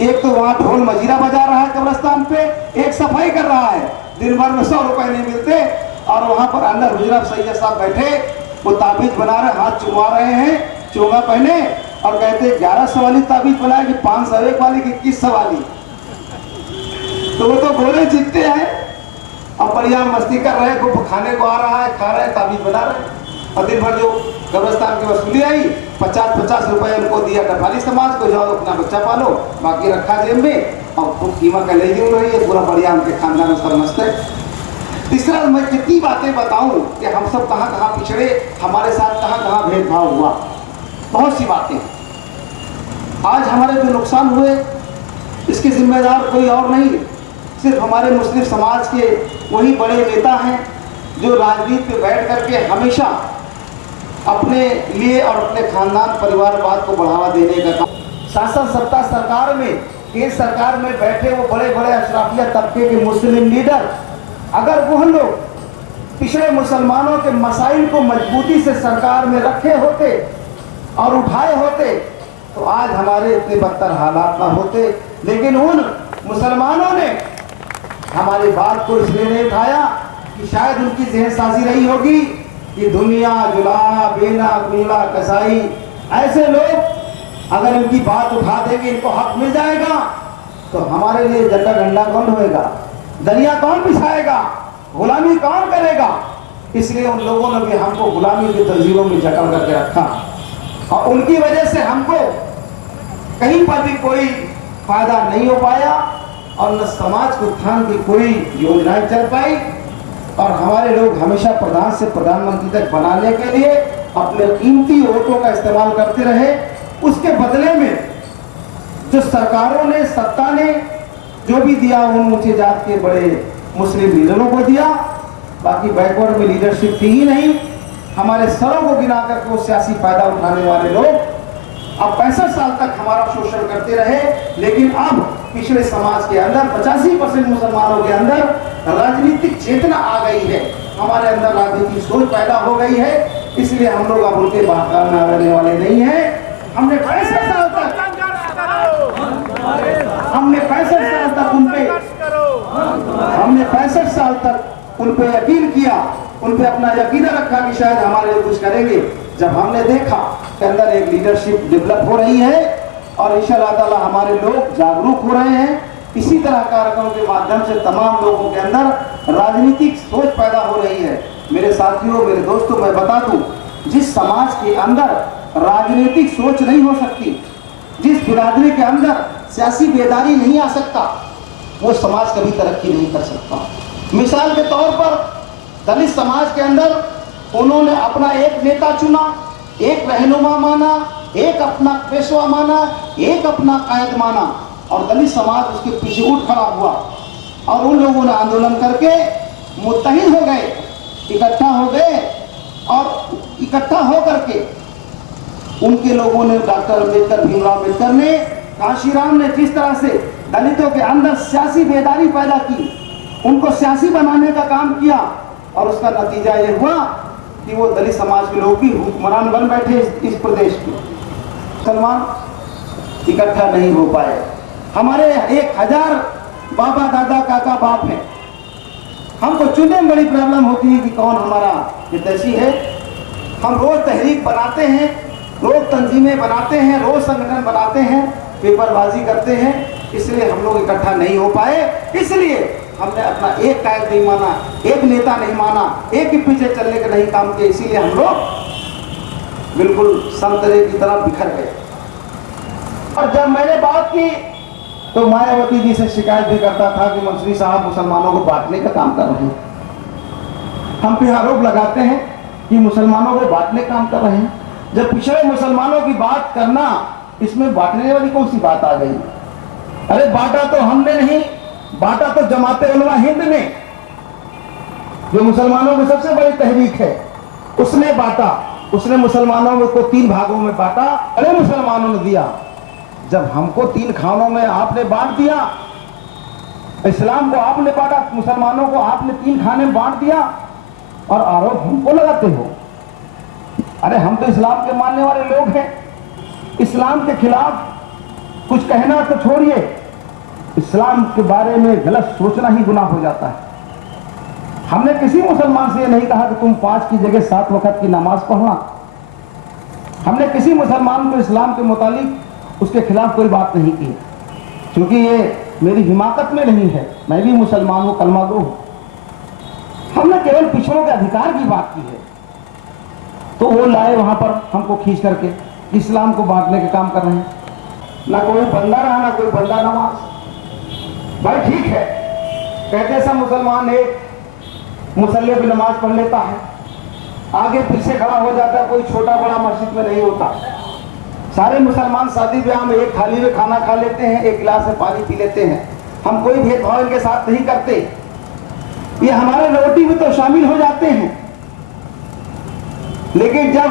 एक तो वहाँ ढोल मजीरा बजा रहा है कब्रिस्तान पे, एक सफाई कर रहा है, दिन भर में 100 रुपए नहीं मिलते। और वहाँ पर अंदर हुजरा सैयद साहब बैठे, वो ताबीज बना रहे, हाथ चुमवा रहे हैं, चोगा पहने, और कहते 1100 वाली ताबीज बनाए कि 501 वाली कि 2100 वाली। तो वो तो गोरे जीतते हैं और बढ़िया मस्ती कर रहे हैं, को खाने को आ रहा है, खा रहे हैं, ताबीज बना रहे हैं। और दिन भर जो कब्रिस्तान की वसूली आई 50-50 रुपए उनको दिया दफाली समाज को, जाओ अपना बच्चा पालो, बाकी रखा जेब में और खूब कीमा का ले जीव रही है, पूरा बढ़िया उनके खानदान में सब मस्त है। तीसरा, मैं कितनी बातें बताऊं कि हम सब कहाँ कहाँ पिछड़े, हमारे साथ कहाँ कहाँ भेदभाव हुआ, बहुत सी बातें। आज हमारे जो नुकसान हुए इसके जिम्मेदार कोई और नहीं, सिर्फ हमारे मुस्लिम समाज के वही बड़े नेता हैं जो राजनीति में बैठ करके हमेशा अपने लिए और अपने खानदान परिवारवाद को बढ़ावा देने का काम। शासन सत्ता सरकार में, केंद्र सरकार में बैठे वो बड़े बड़े अशराफिया तबके के मुस्लिम लीडर, अगर वह लोग पिछड़े मुसलमानों के मसाइल को मजबूती से सरकार में रखे होते और उठाए होते तो आज हमारे इतने बदतर हालात ना होते। लेकिन उन मुसलमानों ने हमारी बात को इसलिए नहीं उठाया कि शायद उनकी जहनसाजी रही होगी कि दुनिया, जुला, बेना, गुल्ला, कसाई, ऐसे लोग अगर इनकी बात उठा देंगे, इनको हक मिल जाएगा, तो हमारे लिए जगह डंडा कौन होएगा, दरिया कौन बिछाएगा, गुलामी कौन करेगा। इसलिए उन लोगों ने भी हमको गुलामी की तंजीरों में जकड़ करके रखा और उनकी वजह से हमको कहीं पर भी कोई फायदा नहीं हो पाया और न समाज के उत्थान की कोई योजनाएं चल पाई। और हमारे लोग हमेशा प्रधान से प्रधानमंत्री तक बनाने के लिए अपने कीमती वोटों का इस्तेमाल करते रहे। उसके बदले में जो सरकारों ने, सत्ता ने जो भी दिया उन ऊंचे जात के बड़े मुस्लिम लीडरों को दिया, बाकी बैकवर्ड में लीडरशिप थी ही नहीं। हमारे सरों को गिना कर वो सियासी फायदा उठाने वाले लोग अब 65 साल तक हमारा शोषण करते रहे। लेकिन अब पिछड़े समाज के अंदर 85% मुसलमानों के अंदर राजनीतिक चेतना आ गई है, हमारे अंदर राजनीतिक सोच पैदा हो गई है। इसलिए हम लोग अब उनके बहकाने रहने वाले नहीं हैं। हमने 65 साल तक उन पे यकीन किया, उन पे अपना यकीन रखा कि शायद हमारे लिए कुछ करेंगे। जब हमने देखा कि अंदर एक लीडरशिप डेवलप हो रही है और इंशाअल्लाह ताला हमारे लोग जागरूक हो रहे हैं, इसी तरह कार्यक्रमों के माध्यम से तमाम लोगों के अंदर राजनीतिक सोच पैदा हो रही है। मेरे साथियों, मेरे दोस्तों, मैं बता दूं, जिस समाज के अंदर राजनीतिक सोच नहीं हो सकती, जिस बिरादरी के अंदर सियासी बेदारी नहीं आ सकता, वो समाज कभी तरक्की नहीं कर सकता। मिसाल के तौर पर दलित समाज के अंदर उन्होंने अपना एक नेता चुना, एक रहनुमा माना, एक अपना पेशवा माना, एक अपना कायद माना और दलित समाज उसके पीछे उठ खड़ा हुआ और उन लोगों ने आंदोलन करके मुत्तहिद हो गए, इकट्ठा हो गए और इकट्ठा हो करके उनके लोगों ने, डॉक्टर अम्बेडकर, भीमराव अम्बेडकर ने, काशीराम ने जिस तरह से दलितों के अंदर सियासी बेदारी पैदा की, उनको सियासी बनाने का काम किया और उसका नतीजा ये हुआ कि वो दलित समाज के लोग भी हुक्मरान बन बैठे इस प्रदेश के। मुसलमान इकट्ठा नहीं हो पाए। हमारे 1000 बाबा, दादा, काका, बाप हैं। हमको चुनने में बड़ी प्रॉब्लम होती है कि कौन हमारा हितैषी है। हम रोज तहरीक बनाते हैं, रोज तंजीमें बनाते हैं, रोज संगठन बनाते हैं, पेपरबाजी करते हैं, इसलिए हम लोग इकट्ठा नहीं हो पाए। इसलिए हमने अपना एक कायद नहीं माना, एक नेता नहीं माना, एक के पीछे चलने का नहीं काम किया। इसीलिए हम लोग बिल्कुल संतरे की तरह बिखर गए। और जब मैंने बात की तो मायावती जी से शिकायत भी करता था कि मंसूरी साहब मुसलमानों को बांटने का काम कर रहे हैं। हम पे आरोप लगाते हैं कि मुसलमानों को बांटने का काम कर रहे हैं, जब पिछड़े मुसलमानों की बात करना, इसमें बांटने वाली कौन सी बात आ गई? अरे बांटा तो हमने नहीं, बांटा तो जमाते उलमा हिंद ने, जो मुसलमानों की सबसे बड़ी तहरीक है, उसने बांटा। उसने मुसलमानों को 3 भागों में बांटा। अरे मुसलमानों ने दिया, जब हमको 3 खानों में आपने बांट दिया, इस्लाम को आपने बांटा, मुसलमानों को आपने 3 खाने में बांट दिया और आरोप हमको लगाते हो। अरे हम तो इस्लाम के मानने वाले लोग हैं, इस्लाम के खिलाफ कुछ कहना तो छोड़िए, इस्लाम के बारे में गलत सोचना ही गुनाह हो जाता है। हमने किसी मुसलमान से यह नहीं कहा कि तुम 5 की जगह 7 वक्त की नमाज पढ़ना। हमने किसी मुसलमान को इस्लाम के मुतालिक उसके खिलाफ कोई बात नहीं की, क्योंकि ये मेरी हिमाकत में नहीं है। मैं भी मुसलमान हूं, कलमा गो हूं। हमने केवल पिछड़ों के अधिकार की बात की है, तो वो लाए वहां पर हमको खींच करके इस्लाम को बांटने के काम कर रहे हैं। ना कोई बंदा रहा, ना कोई बंदा नमाज। भाई ठीक है, कहते सब मुसलमान एक मुसल्ले पे नमाज पढ़ लेता है, आगे पीछे खड़ा हो जाता है, कोई छोटा बड़ा मस्जिद में नहीं होता। सारे मुसलमान शादी ब्याह में एक थाली में खाना खा लेते हैं, एक गिलास में पानी पी लेते हैं। हम कोई भेदभाव इनके साथ नहीं करते, ये हमारे रोटी में तो शामिल हो जाते हैं। लेकिन जब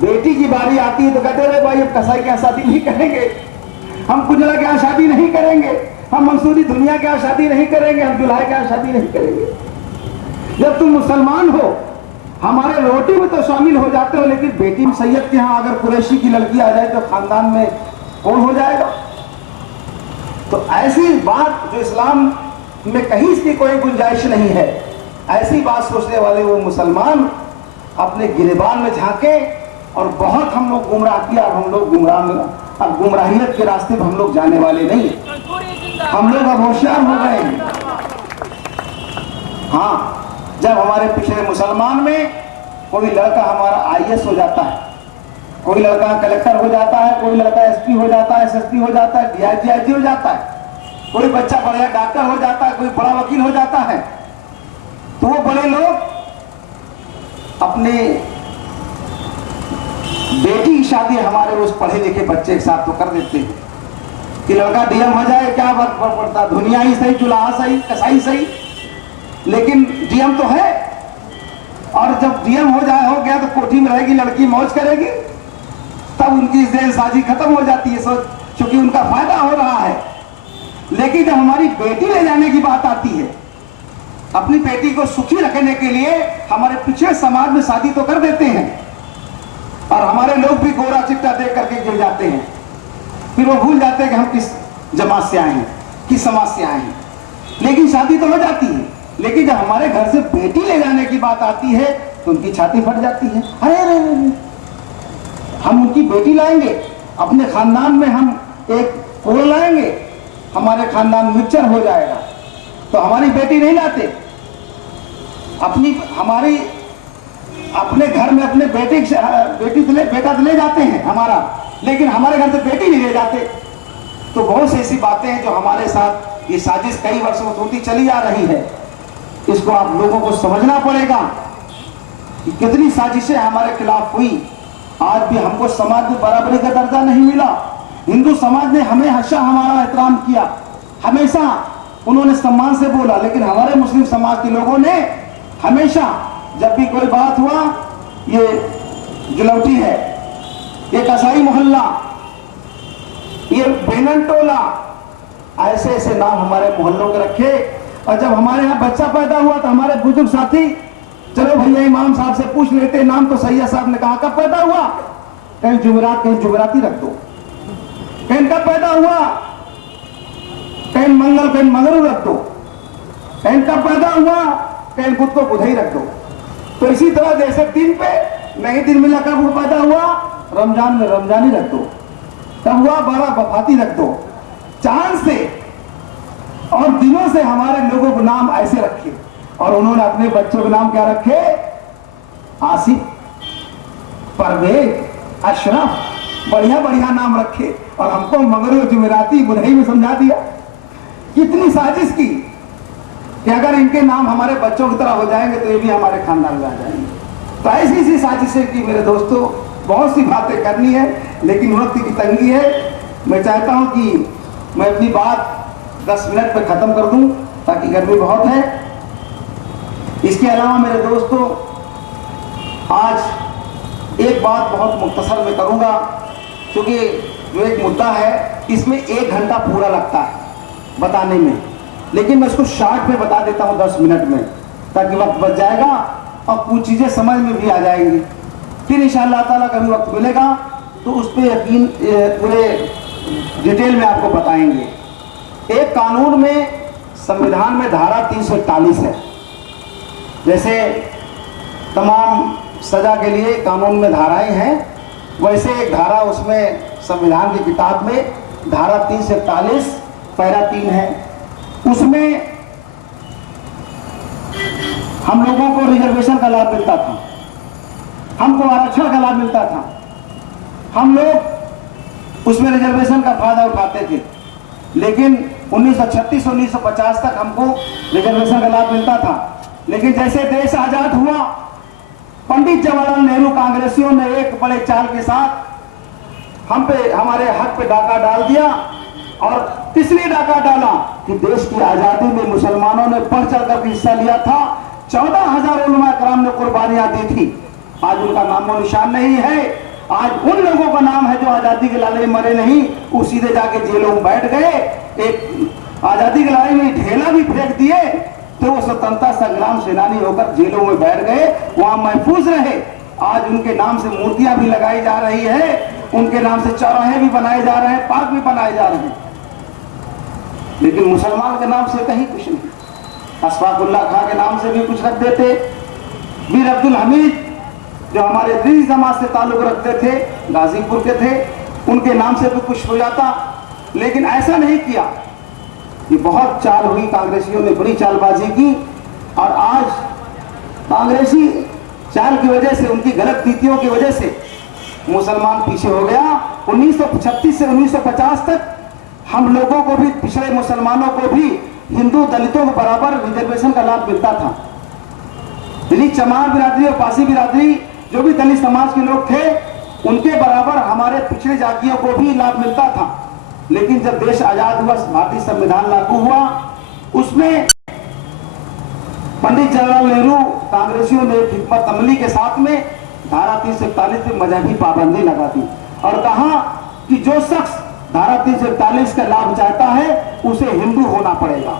बेटी की बारी आती है तो कहते रहे भाई अब कसाई के यहाँ शादी नहीं करेंगे, हम कुजला के यहाँ शादी नहीं करेंगे, हम मंसूरी दुनिया के यहाँ शादी नहीं करेंगे, हम जुल्हा के यहाँ शादी नहीं करेंगे। जब तुम मुसलमान हो, हमारे रोटी में तो शामिल हो जाते हो, लेकिन बेटी सैयद के यहाँ अगर कुरैशी की लड़की आ जाए तो खानदान में कौन हो जाएगा? तो ऐसी बात जो इस्लाम में कहीं इसकी कोई गुंजाइश नहीं है, ऐसी बात सोचने वाले वो मुसलमान अपने गिरेबान में झांके और बहुत हम लोग गुमराह किया। और हम लोग गुमराह, अब गुमराहियत के रास्ते पर हम लोग जाने वाले नहीं, हम लोग अब होशियार हो गए हैं। हाँ, जब हमारे पिछले मुसलमान में कोई लड़का हमारा IAS हो जाता है, कोई लड़का कलेक्टर हो जाता है, कोई लड़का SP हो जाता है, SSP हो जाता है, DIG हो जाता है, कोई बच्चा बढ़िया डॉक्टर हो जाता है, कोई बड़ा वकील हो जाता है, तो वो बड़े लोग अपने बेटी की शादी हमारे उस पढ़े लिखे बच्चे के साथ तो कर देते हैं कि लड़का DM हो जाए, क्या फर्क पड़ता, दुनिया ही सही, जुलाहा सही, कसाई सही, लेकिन DM तो है। और जब DM हो गया तो कोठी में रहेगी लड़की, मौज करेगी, तब उनकी जेलसाजी खत्म हो जाती है, क्योंकि उनका फायदा हो रहा है। लेकिन जब हमारी बेटी ले जाने की बात आती है, अपनी बेटी को सुखी रखने के लिए हमारे पिछले समाज में शादी तो कर देते हैं, और हमारे लोग भी गोरा चिट्टा देख करके गिर जाते हैं, फिर वो भूल जाते हैं कि हम किस जमात से आए हैं, किस समाज से आए हैं। लेकिन शादी तो हो जाती है, लेकिन जब हमारे घर से बेटी ले जाने की बात आती है तो उनकी छाती फट जाती है। अरे हम उनकी बेटी लाएंगे, अपने खानदान में हम एक कोल लाएंगे, हमारे खानदान मिक्सचर हो जाएगा, तो हमारी बेटी नहीं लाते। अपने घर में अपने बेटा तो ले जाते हैं हमारा, लेकिन हमारे घर से बेटी नहीं ले जाते। तो बहुत सी ऐसी बातें हैं जो हमारे साथ ये साजिश कई वर्षों से होती चली आ रही है। इसको आप लोगों को समझना पड़ेगा कि कितनी साजिशें हमारे खिलाफ हुई। आज भी हमको समाज में बराबरी का दर्जा नहीं मिला। हिंदू समाज ने हमेशा हमारा एहतराम किया, हमेशा उन्होंने सम्मान से बोला, लेकिन हमारे मुस्लिम समाज के लोगों ने हमेशा जब भी कोई बात हुआ, ये जुलौटी है, ये कसाई मोहल्ला, ये बेनन टोला, ऐसे ऐसे नाम हमारे मोहल्लों के रखे। और जब हमारे यहाँ बच्चा पैदा हुआ तो हमारे बुजुर्ग साथी, चलो भैया इमाम साहब से पूछ लेते, नाम तो सैयद साहब ने कहा, कब पैदा हुआ? कहीं जुमेरात, कहीं जुमेराती रख दो। कहीं कब पैदा हुआ? कहीं मंगल, कहीं मंगल रख दो। कहीं कब पैदा हुआ? कहीं बुध को बुध ही रख दो। तो इसी तरह जैसे दिन पे नए दिन में कब पैदा हुआ, रमजान में रमजानी रख दो, तब हुआ 12 वफाती रख दो। चांद से और दिनों से हमारे लोगों को नाम ऐसे रखे, और उन्होंने अपने बच्चों के नाम क्या रखे? आसिफ, परवेज, अशरफ, बढ़िया बढ़िया नाम रखे और हमको मगरो जुमेराती बुरही में समझा दिया। कितनी साजिश की कि अगर इनके नाम हमारे बच्चों की तरह हो जाएंगे तो ये भी हमारे खानदान में आ जाएंगे। तो ऐसी सी साजिशें की मेरे दोस्तों, बहुत सी बातें करनी है लेकिन वक्त की तंगी है। मैं चाहता हूं कि मैं अपनी बात 10 मिनट में खत्म कर दूं ताकि गर्मी बहुत है। इसके अलावा मेरे दोस्तों, आज एक बात बहुत मुख्तसर में करूंगा क्योंकि जो एक मुद्दा है इसमें 1 घंटा पूरा लगता है बताने में, लेकिन मैं इसको शॉर्ट में बता देता हूं 10 मिनट में ताकि वक्त बच जाएगा और कुछ चीजें समझ में भी आ जाएंगी। फिर इंशाअल्लाह ताला कभी वक्त मिलेगा तो उस पर यकीन पूरे डिटेल में आपको बताएंगे। एक कानून में, संविधान में धारा 341 है। जैसे तमाम सजा के लिए कानून में धाराएं हैं, वैसे एक धारा उसमें संविधान की किताब में धारा 341 पैरा 3 है। उसमें हम लोगों को रिजर्वेशन का लाभ मिलता था, हमको आरक्षण का लाभ मिलता था, हम लोग उसमें रिजर्वेशन का फायदा उठाते थे। लेकिन 1936-1950 तक हमको रिजर्वेशन का लाभ मिलता था। लेकिन जैसे देश आजाद हुआ, पंडित जवाहरलाल नेहरू कांग्रेसियों ने एक बड़े चाल के साथ हमारे हक पे डाका डाल दिया और इसलिए डाका डाला कि देश की आजादी में मुसलमानों ने बढ़ चढ़ कर हिस्सा लिया था। 14,000 उलमा कराम ने कुर्बानियां दी थी। आज उनका नामो निशान नहीं है। आज उन लोगों का नाम है जो आजादी के लाले मरे नहीं, वो सीधे जाके जेलों में बैठ गए। एक आजादी के लाले में ढेला भी फेंक दिए तो वो स्वतंत्रता संग्राम सेनानी होकर जेलों में बैठ गए, वहां महफूज रहे। आज उनके नाम से मूर्तियां भी लगाई जा रही है, उनके नाम से चौराहे भी बनाए जा रहे हैं, पार्क भी बनाए जा रहे हैं, लेकिन मुसलमान के नाम से कहीं कुछ नहीं। अशफाकुल्लाह खां के नाम से भी कुछ रख देते। मीर अब्दुल हमीद जो हमारे दिल्ली समाज से ताल्लुक रखते थे, गाजीपुर के थे, उनके नाम से भी कुछ हो जाता, लेकिन ऐसा नहीं किया। ये बहुत चाल हुई, कांग्रेसियों ने बड़ी चालबाजी की और आज कांग्रेसी चाल की वजह से, उनकी गलत नीतियों की वजह से मुसलमान पीछे हो गया। 1936 से 1950 तक हम लोगों को भी, पिछड़े मुसलमानों को भी हिंदू दलितों को बराबर रिजर्वेशन का लाभ मिलता था। दलित चमार बिरादरी और पासी बिरादरी जो भी दलित समाज के लोग थे, उनके बराबर हमारे पिछड़े जातियों को भी लाभ मिलता था। लेकिन जब देश आजाद हुआ, भारतीय संविधान लागू हुआ, उसमें पंडित जवाहरलाल नेहरू कांग्रेसियों ने हिकमत अमली के साथ में धारा 341 में मजहबी पाबंदी लगा दी और कहा कि जो शख्स धारा 341 का लाभ चाहता है उसे हिंदू होना पड़ेगा।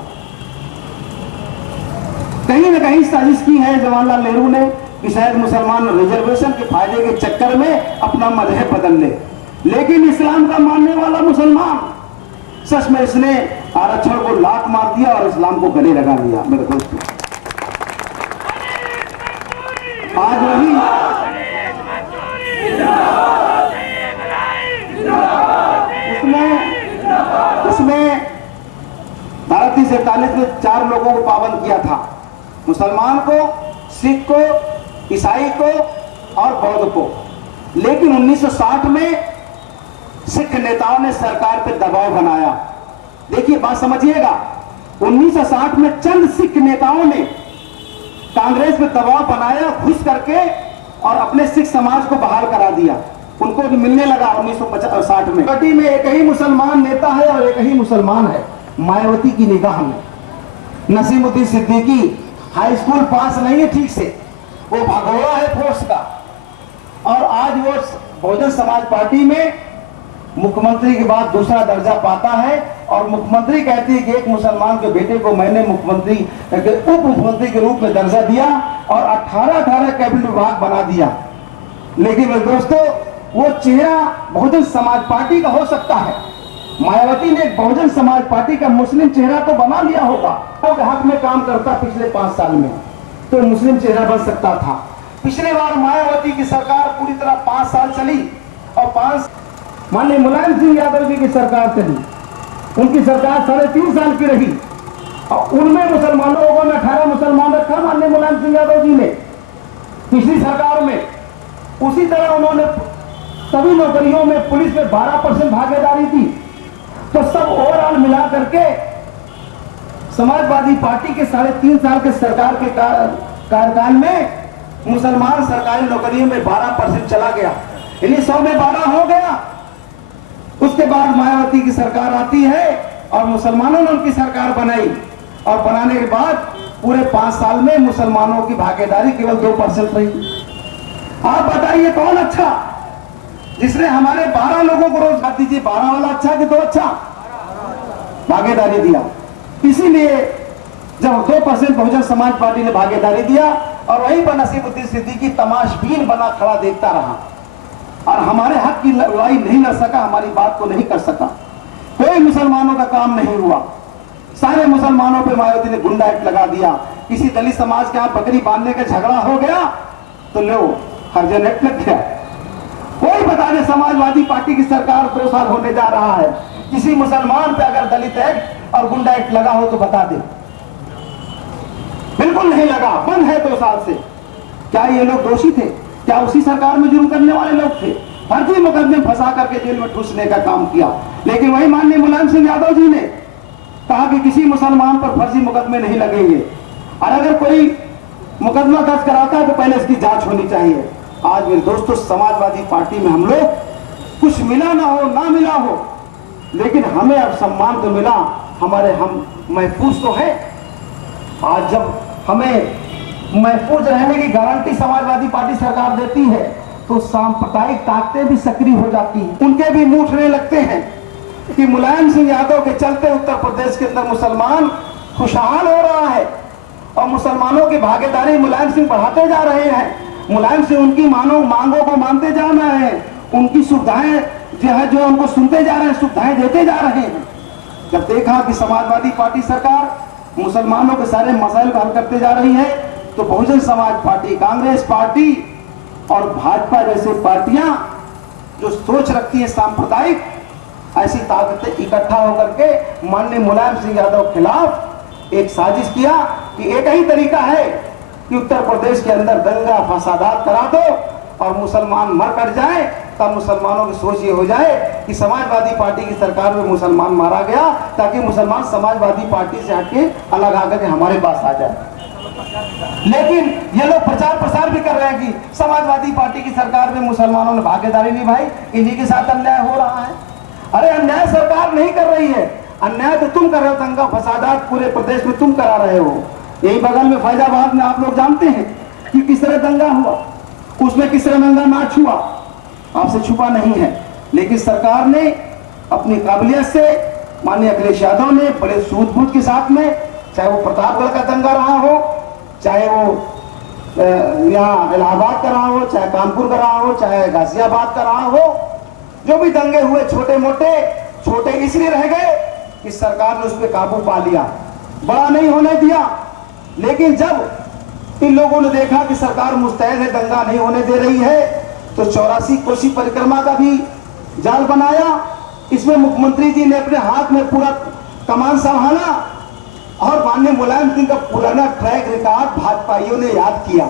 कहीं न कहीं साजिश की है जवाहरलाल नेहरू ने कि शायद मुसलमान रिजर्वेशन के फायदे के चक्कर में अपना मजहब बदल ले, लेकिन इस्लाम का मानने वाला मुसलमान सच में इसने आरक्षण को लात मार दिया और इस्लाम को गले लगा लिया। मेरे दोस्तों, आज वही उसमें धारा 341 में 4 लोगों को पाबंद किया था, मुसलमान को, सिख को, ईसाई को और बौद्ध को। लेकिन 1960 में सिख नेताओं ने सरकार पर दबाव बनाया। देखिए बात समझिएगा, 1960 में चंद सिख नेताओं ने कांग्रेस पे दबाव बनाया, घुस करके, और अपने सिख समाज को बहाल करा दिया। उनको भी मिलने लगा 1960 में। पार्टी में एक ही मुसलमान नेता है और एक ही मुसलमान है, मायावती की निगाह में। नसीमुद्दीन सिद्दीकी हाई स्कूल पास नहीं है ठीक से, वो भगोड़ा है फोर्स का, और आज वो बहुजन समाज पार्टी में मुख्यमंत्री के बाद दूसरा दर्जा पाता है। और मुख्यमंत्री कहती है कि एक मुसलमान के बेटे को मैंने मुख्यमंत्री उप मुख्यमंत्री के रूप में दर्जा दिया और 18 कैबिनेट विभाग बना दिया। लेकिन दोस्तों, वो चेहरा बहुजन समाज पार्टी का हो सकता है। मायावती ने बहुजन समाज पार्टी का मुस्लिम चेहरा तो बना लिया होगा, तो हक में काम करता पिछले 5 साल में तो मुस्लिम चेहरा बन सकता था। पिछले बार मायावती की सरकार पूरी तरह 5 साल चली और 5 माननीय मुलायम सिंह यादव जी की सरकार चली, उनकी सरकार 3.5 साल की रही और उनमें मुसलमानों को 18 मुसलमान रखा माननीय मुलायम सिंह यादव जी ने पिछली सरकार में। उसी तरह उन्होंने सभी नौकरियों में पुलिस में 12% भागीदारी थी। तो सब ओवरऑल मिला करके समाजवादी पार्टी के 3.5 साल के सरकार के कार्यकाल में मुसलमान सरकारी नौकरियों में 12% चला गया, यानी 100 में 12 हो गया। उसके बाद मायावती की सरकार आती है और मुसलमानों ने उनकी सरकार बनाई, और बनाने के बाद पूरे 5 साल में मुसलमानों की भागीदारी केवल 2% रही। आप बताइए कौन अच्छा, जिसने हमारे 12 लोगों को रोजगार दीजिए, 12 वाला अच्छा कि 2 अच्छा भागीदारी दिया। इसीलिए जब 2% बहुजन समाज पार्टी ने भागीदारी दिया और वहीं पर नसीमुद्दीन सिद्दीकी तमाशबीन बना खड़ा देखता रहा और हमारे हक की लड़ाई नहीं लड़ सका, हमारी बात को नहीं कर सका। कोई मुसलमानों का काम नहीं हुआ, सारे मुसलमानों पे मायावती ने गुंडा एक्ट लगा दिया। किसी दलित समाज के यहाँ बकरी बांधने का झगड़ा हो गया तो लो हरिजन एक्ट लग गया। कोई बता दे समाजवादी पार्टी की सरकार 2 साल होने जा रहा है, किसी मुसलमान पे अगर दलित एक्ट और गुंडा एक्ट लगा हो तो बता दे। बिल्कुल नहीं लगा, बंद है 2 साल से। क्या ये लोग दोषी थे? क्या उसी सरकार में जुर्म करने वाले लोग थे? फर्जी मुकदमे फंसा करके जेल में ठूसने का काम किया। लेकिन वही माननीय मुलायम सिंह यादव जी ने कहा कि किसी मुसलमान पर फर्जी मुकदमे नहीं लगेंगे, और अगर कोई मुकदमा दर्ज कराता है तो पहले इसकी जांच होनी चाहिए। आज मेरे दोस्तों, समाजवादी पार्टी में हम लोग, कुछ मिला ना हो ना मिला हो, लेकिन हमें अब सम्मान तो मिला, हमारे हम महफूज तो है। आज जब हमें महफूज रहने की गारंटी समाजवादी पार्टी सरकार देती है तो सांप्रदायिक ताकतें भी सक्रिय हो जाती हैं, उनके भी मुंह उठने लगते हैं कि मुलायम सिंह यादव के चलते उत्तर प्रदेश के अंदर मुसलमान खुशहाल हो रहा है और मुसलमानों की भागीदारी मुलायम सिंह बढ़ाते जा रहे हैं। मुलायम सिंह उनकी मांगों को मानते जा रहे हैं, उनकी सुविधाएं जो उनको सुनते जा रहे हैं, सुविधाएं देते जा रहे हैं। जब देखा कि समाजवादी पार्टी सरकार मुसलमानों के सारे मसाइल को हल करते जा रही है तो बहुजन समाज पार्टी, कांग्रेस पार्टी और भाजपा जैसे पार्टियां जो सोच रखती है सांप्रदायिक, ऐसी ताकतें इकट्ठा होकर के माननीय मुलायम सिंह यादव के खिलाफ एक साजिश किया कि एक ही तरीका है कि उत्तर प्रदेश के अंदर दंगा फसादात करा दो और मुसलमान मर कर जाए, तब मुसलमानों की सोच ये हो जाए कि समाजवादी पार्टी की सरकार में मुसलमान मारा गया, ताकि मुसलमान समाजवादी पार्टी से हटके अलग आकर के हमारे पास आ जाए। लेकिन ये लोग प्रचार प्रसार भी कर रहे हैं कि समाजवादी पार्टी की सरकार में मुसलमानों ने भागीदारी निभाई, इन्हीं के साथ अन्याय हो रहा है। अरे अन्याय सरकार नहीं कर रही है, अन्याय तो तुम कर रहे हो, दंगा फसादात पूरे प्रदेश में तुम करा रहे हो। यही बगल में फैजाबाद में आप लोग जानते हैं कि किस तरह दंगा हुआ, उसमें किस तरह नंगा नाच हुआ, आपसे छुपा नहीं है। लेकिन सरकार ने अपनी काबिलियत से, माननीय अखिलेश यादव ने बड़े सूझबूझ के साथ में, चाहे वो प्रतापगढ़ का दंगा रहा हो, चाहे वो यहाँ इलाहाबाद का रहा हो, चाहे कानपुर का रहा हो, चाहे गाजियाबाद का रहा हो, जो भी दंगे हुए छोटे मोटे, छोटे इसलिए रह गए कि सरकार ने उस पर काबू पा लिया, बड़ा नहीं होने दिया। लेकिन जब इन लोगों ने देखा कि सरकार मुस्तैद है, दंगा नहीं होने दे रही है, तो 84 कोसी परिक्रमा का भी जाल बनाया। इसमें मुख्यमंत्री जी ने अपने हाथ में पूरा कमान संभाला और माननीय मुलायम सिंह का पुराना ट्रैक रिकॉर्ड भाजपाइयों ने याद किया।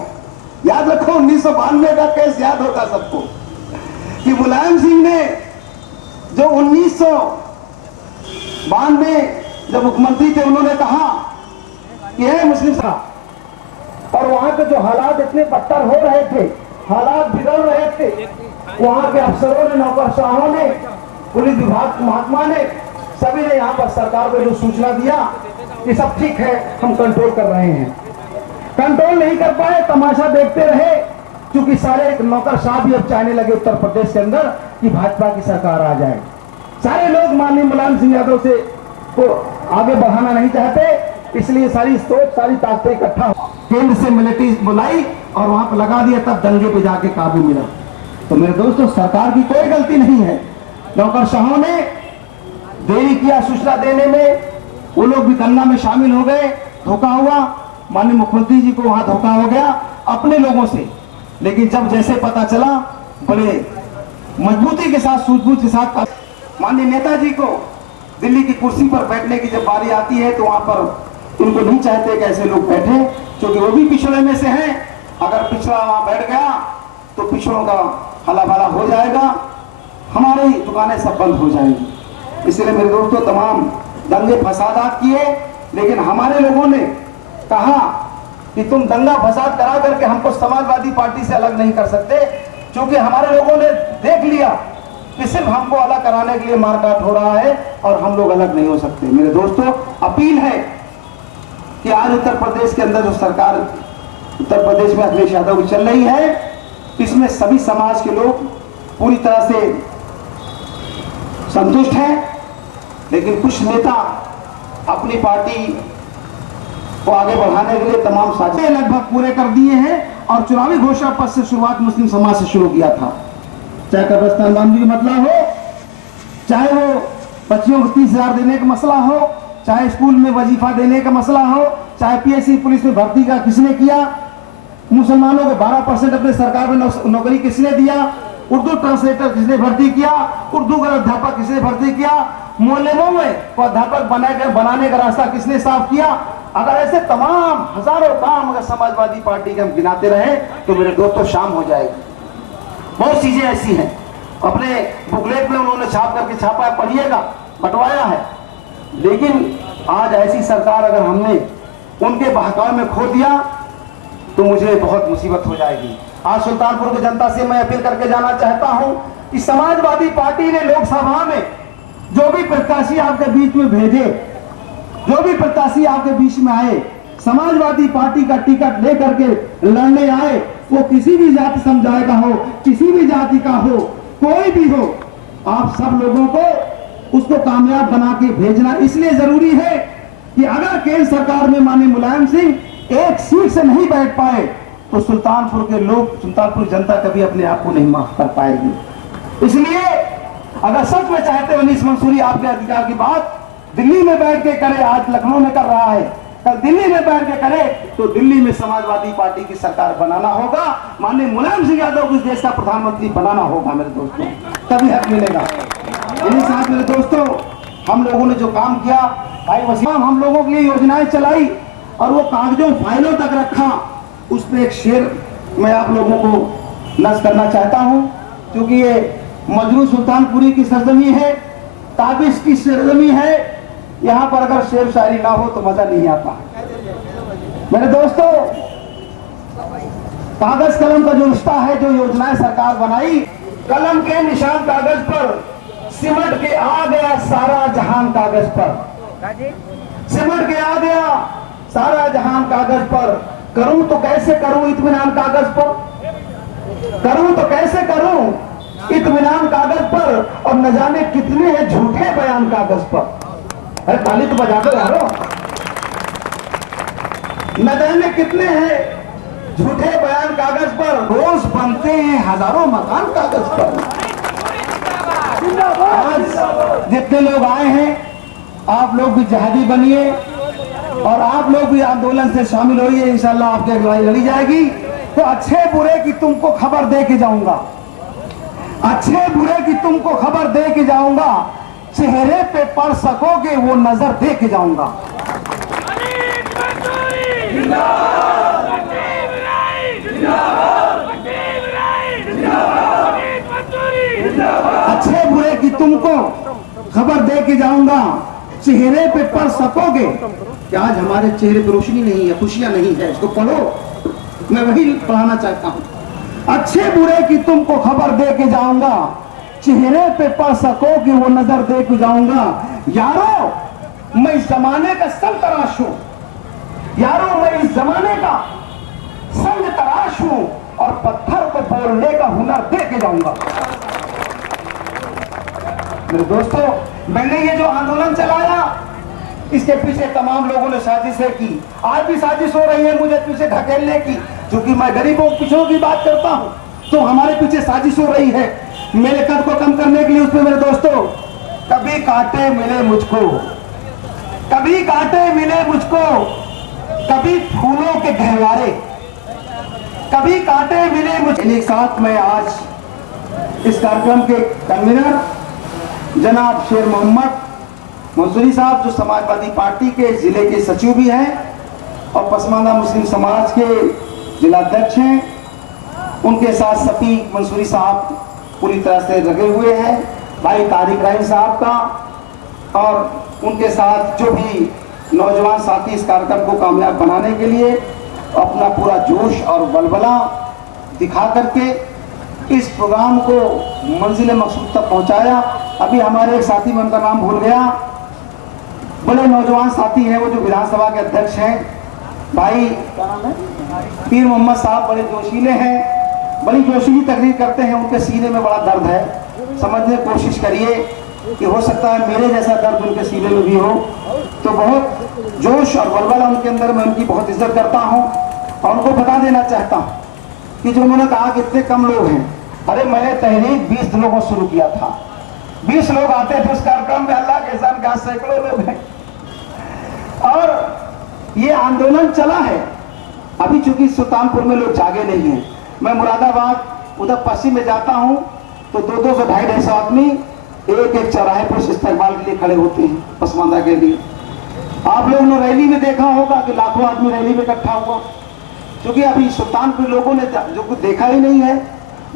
याद रखो 1992 का केस याद होगा सबको कि मुलायम सिंह ने जो 1992 जब मुख्यमंत्री थे, उन्होंने कहा कि है मुस्लिम साहब, और वहां के जो हालात इतने बदतर हो रहे थे, हालात बिगड़ रहे थे, वहां के अफसरों ने, नौकरशाहों ने, पुलिस विभाग महात्मा ने, सभी ने यहाँ पर सरकार को जो सूचना दिया कि सब ठीक है, हम कंट्रोल कर रहे हैं। कंट्रोल नहीं कर पाए, तमाशा देखते रहे, क्योंकि सारे नौकरशाह भी अब चाहने लगे उत्तर प्रदेश के अंदर कि भाजपा की सरकार आ जाए। सारे लोग माननीय मुलायम सिंह यादव से को आगे बढ़ाना नहीं चाहते, इसलिए सारी सोच, सारी ताकतें इकट्ठा केंद्र से मिलिट्री बुलाई और वहां पर लगा दिया, तब दंगे पे जाके काबू मिला। तो मेरे दोस्तों, सरकार की कोई गलती नहीं है, नौकरशाहों ने देरी किया सूचना देने में, वो लोग भी दंगा में शामिल हो गए, धोखा हुआ, माननीय मुख्यमंत्री जी को वहां धोखा हो गया अपने लोगों से। लेकिन जब जैसे पता चला, बड़े मजबूती के साथ, सूझबूझ के साथ माननीय नेताजी को दिल्ली की कुर्सी पर बैठने की जब बारी आती है तो वहां पर उनको नहीं चाहते कि ऐसे लोग बैठे, क्योंकि वो भी पिछड़े में से हैं। अगर पिछड़ा वहां बैठ गया तो पिछड़ों का हला भला हो जाएगा, हमारी दुकानें सब बंद हो जाएंगी। इसलिए मेरे दोस्तों, तमाम दंगे फसादात किए, लेकिन हमारे लोगों ने कहा कि तुम दंगा फसाद करा करके हमको समाजवादी पार्टी से अलग नहीं कर सकते, क्योंकि हमारे लोगों ने देख लिया कि सिर्फ हमको अलग कराने के लिए मारकाट हो रहा है और हम लोग अलग नहीं हो सकते। मेरे दोस्तों, अपील है कि आज उत्तर प्रदेश के अंदर जो सरकार उत्तर प्रदेश में अखिलेश यादव की चल रही है, इसमें सभी समाज के लोग पूरी तरह से संतुष्ट हैं, लेकिन कुछ नेता अपनी पार्टी को आगे बढ़ाने के लिए तमाम साजिशें लगभग पूरे कर दिए हैं और चुनावी घोषणा पत्र से शुरुआत मुस्लिम समाज से शुरू किया था। चाहे कब्रिस्तान बांधने का मसला हो, चाहे वो बच्चियों को 30,000 देने का मसला हो, चाहे स्कूल में वजीफा देने का मसला हो, चाहे पीएससी पुलिस में भर्ती का किसने किया, मुसलमानों को 12% अपने सरकार में नौकरी किसने दिया, उर्दू ट्रांसलेटर किसने भर्ती किया, उर्दू का अध्यापक किसने भर्ती किया, मोहल्लों में को अध्यापक बनाने का रास्ता किसने साफ किया। अगर ऐसे तमाम हजारों काम अगर समाजवादी पार्टी के हम गिनाते रहे तो मेरे दोस्तों शाम हो जाएगी। बहुत चीजें ऐसी हैं, अपने बुकलेट में उन्होंने छाप करके छापा है, पढ़िएगा, बंटवाया है, लेकिन आज ऐसी सरकार अगर हमने उनके बहकावे में खो दिया तो मुझे बहुत मुसीबत हो जाएगी। आज सुल्तानपुर की जनता से मैं अपील करके जाना चाहता हूं कि समाजवादी पार्टी ने लोकसभा में जो भी प्रत्याशी आपके बीच में भेजे, जो भी प्रत्याशी आपके बीच में आए, समाजवादी पार्टी का टिकट लेकर के लड़ने आए, वो किसी भी जाति समुदाय का हो, किसी भी जाति का हो, कोई भी हो, आप सब लोगों को उसको कामयाब बना के भेजना इसलिए जरूरी है कि अगर केंद्र सरकार में माननीय मुलायम सिंह एक सीट से नहीं बैठ पाए तो सुल्तानपुर के लोग, सुल्तानपुर जनता कभी अपने आप को नहीं माफ कर पाएगी। इसलिए अगर सच में चाहते मनीष मंसूरी आपके अधिकार की बात दिल्ली में बैठ के करे, आज लखनऊ में कर रहा है, कल दिल्ली में बैठ के करे, तो दिल्ली में समाजवादी पार्टी की सरकार बनाना होगा, माननीय मुलायम सिंह यादव को इस देश का प्रधानमंत्री बनाना होगा मेरे दोस्तों, तभी हक मिलेगा। इन्हीं साथ मेरे दोस्तों, हम लोगों ने जो काम किया, भाई वसीम हम लोगों के लिए योजनाएं चलाई और वो कागजों फाइलों तक रखा, उस पर एक शेर मैं आप लोगों को नज़ करना चाहता हूं, क्योंकि ये मजरू सुल्तानपुरी की सरजमी है, ताबिश की सरजमी है, यहाँ पर अगर शेर शायरी ना हो तो मजा नहीं आता। मेरे दोस्तों, कागज कलम का जो रिश्ता है, जो योजनाएं सरकार बनाई, कलम के निशान कागज पर सिमट के आ गया सारा जहान कागज पर, सिमट के आ गया सारा जहान कागज पर, करूं तो कैसे करूं इत्मीनान कागज पर, करूं तो कैसे करूं इत्मीनान कागज पर, और न जाने कितने हैं झूठे बयान कागज पर। अरे ताली तो बजा दो यारो, न जाने कितने हैं झूठे बयान कागज पर, रोज बनते हैं हजारों मकान कागज पर। आज जितने लोग आए हैं, आप लोग भी जहादी बनिए और आप लोग भी आंदोलन से शामिल होइए, इंशाल्लाह आपकी अगुवाई लड़ी जाएगी। तो अच्छे बुरे की तुमको खबर दे के जाऊंगा, अच्छे बुरे की तुमको खबर दे के जाऊंगा, चेहरे पे पढ़ सकोगे वो नजर दे के जाऊंगा। अच्छे बुरे की तुमको खबर दे के जाऊंगा, चेहरे पे पढ़ सकोगे कि आज हमारे चेहरे पे रोशनी नहीं है, खुशियां नहीं है, इसको पढ़ो, मैं वही पढ़ाना चाहता हूं। अच्छे बुरे की तुमको खबर दे के जाऊंगा, चेहरे पे पढ़ सकोगे वो नजर दे के जाऊंगा। यारो मैं इस जमाने का संग तराश हूं, यारो मैं इस जमाने का संग तराश हूं, और पत्थर को बोलने का हुनर दे के जाऊंगा। मेरे दोस्तों, मैंने ये जो आंदोलन चलाया, इसके पीछे तमाम लोगों ने साजिशें की, आज भी साजिश हो रही है मुझे पीछे ढकेलने की, क्योंकि मैं गरीबों पिछड़ों की बात करता हूं, तो हमारे पीछे साजिश हो रही है मेरे कद को कम करने के लिए। उसमें मेरे दोस्तों, कभी कांटे मिले मुझको, कभी कांटे मिले मुझको, कभी फूलों के गहवारे, कभी कांटे मिले मुझे। साथ में आज इस कार्यक्रम के कन्वीनर जनाब शेर मोहम्मद मंसूरी साहब, जो समाजवादी पार्टी के जिले के सचिव भी हैं और पसमानदा मुस्लिम समाज के जिला अध्यक्ष हैं, उनके साथ सफी मंसूरी साहब पूरी तरह से लगे हुए हैं। भाई तारिक रानी साहब का और उनके साथ जो भी नौजवान साथी इस कार्यक्रम को कामयाब बनाने के लिए अपना पूरा जोश और बलबला दिखा करके इस प्रोग्राम को मंजिल मकसूद तक पहुंचाया। अभी हमारे एक साथी, में उनका नाम भूल गया, बड़े नौजवान साथी हैं, वो जो विधानसभा के अध्यक्ष हैं, भाई पीर मोहम्मद साहब, बड़े जोशीले हैं, बड़ी जोशीली तकरीर करते हैं। उनके सीने में बड़ा दर्द है, समझने की कोशिश करिए कि हो सकता है मेरे जैसा दर्द उनके सीने में भी हो। तो बहुत जोश और बलबला उनके अंदर, मैं उनकी बहुत इज्जत करता हूँ और उनको बता देना चाहता हूँ कि जो उन्होंने कहा कि इतने कम लोग हैं, अरे मैंने तहरीक 20 लोगों से शुरू किया था, 20 लोग आते थे उस कार्यक्रम में, अल्लाह के साथ कहा सैकड़ों लोग हैं और ये आंदोलन चला है। अभी चूंकि सुल्तानपुर में लोग जागे नहीं हैं, मैं मुरादाबाद उधर पश्चिम में जाता हूँ तो 200 से 250 आदमी एक एक चौराहे पर इस्तेकबाल के लिए खड़े होते हैं पसमानदा के लिए। आप लोगों ने रैली में देखा होगा कि लाखों आदमी रैली में इकट्ठा हुआ, क्योंकि अभी सुल्तानपुर लोगों ने जो कुछ देखा ही नहीं है,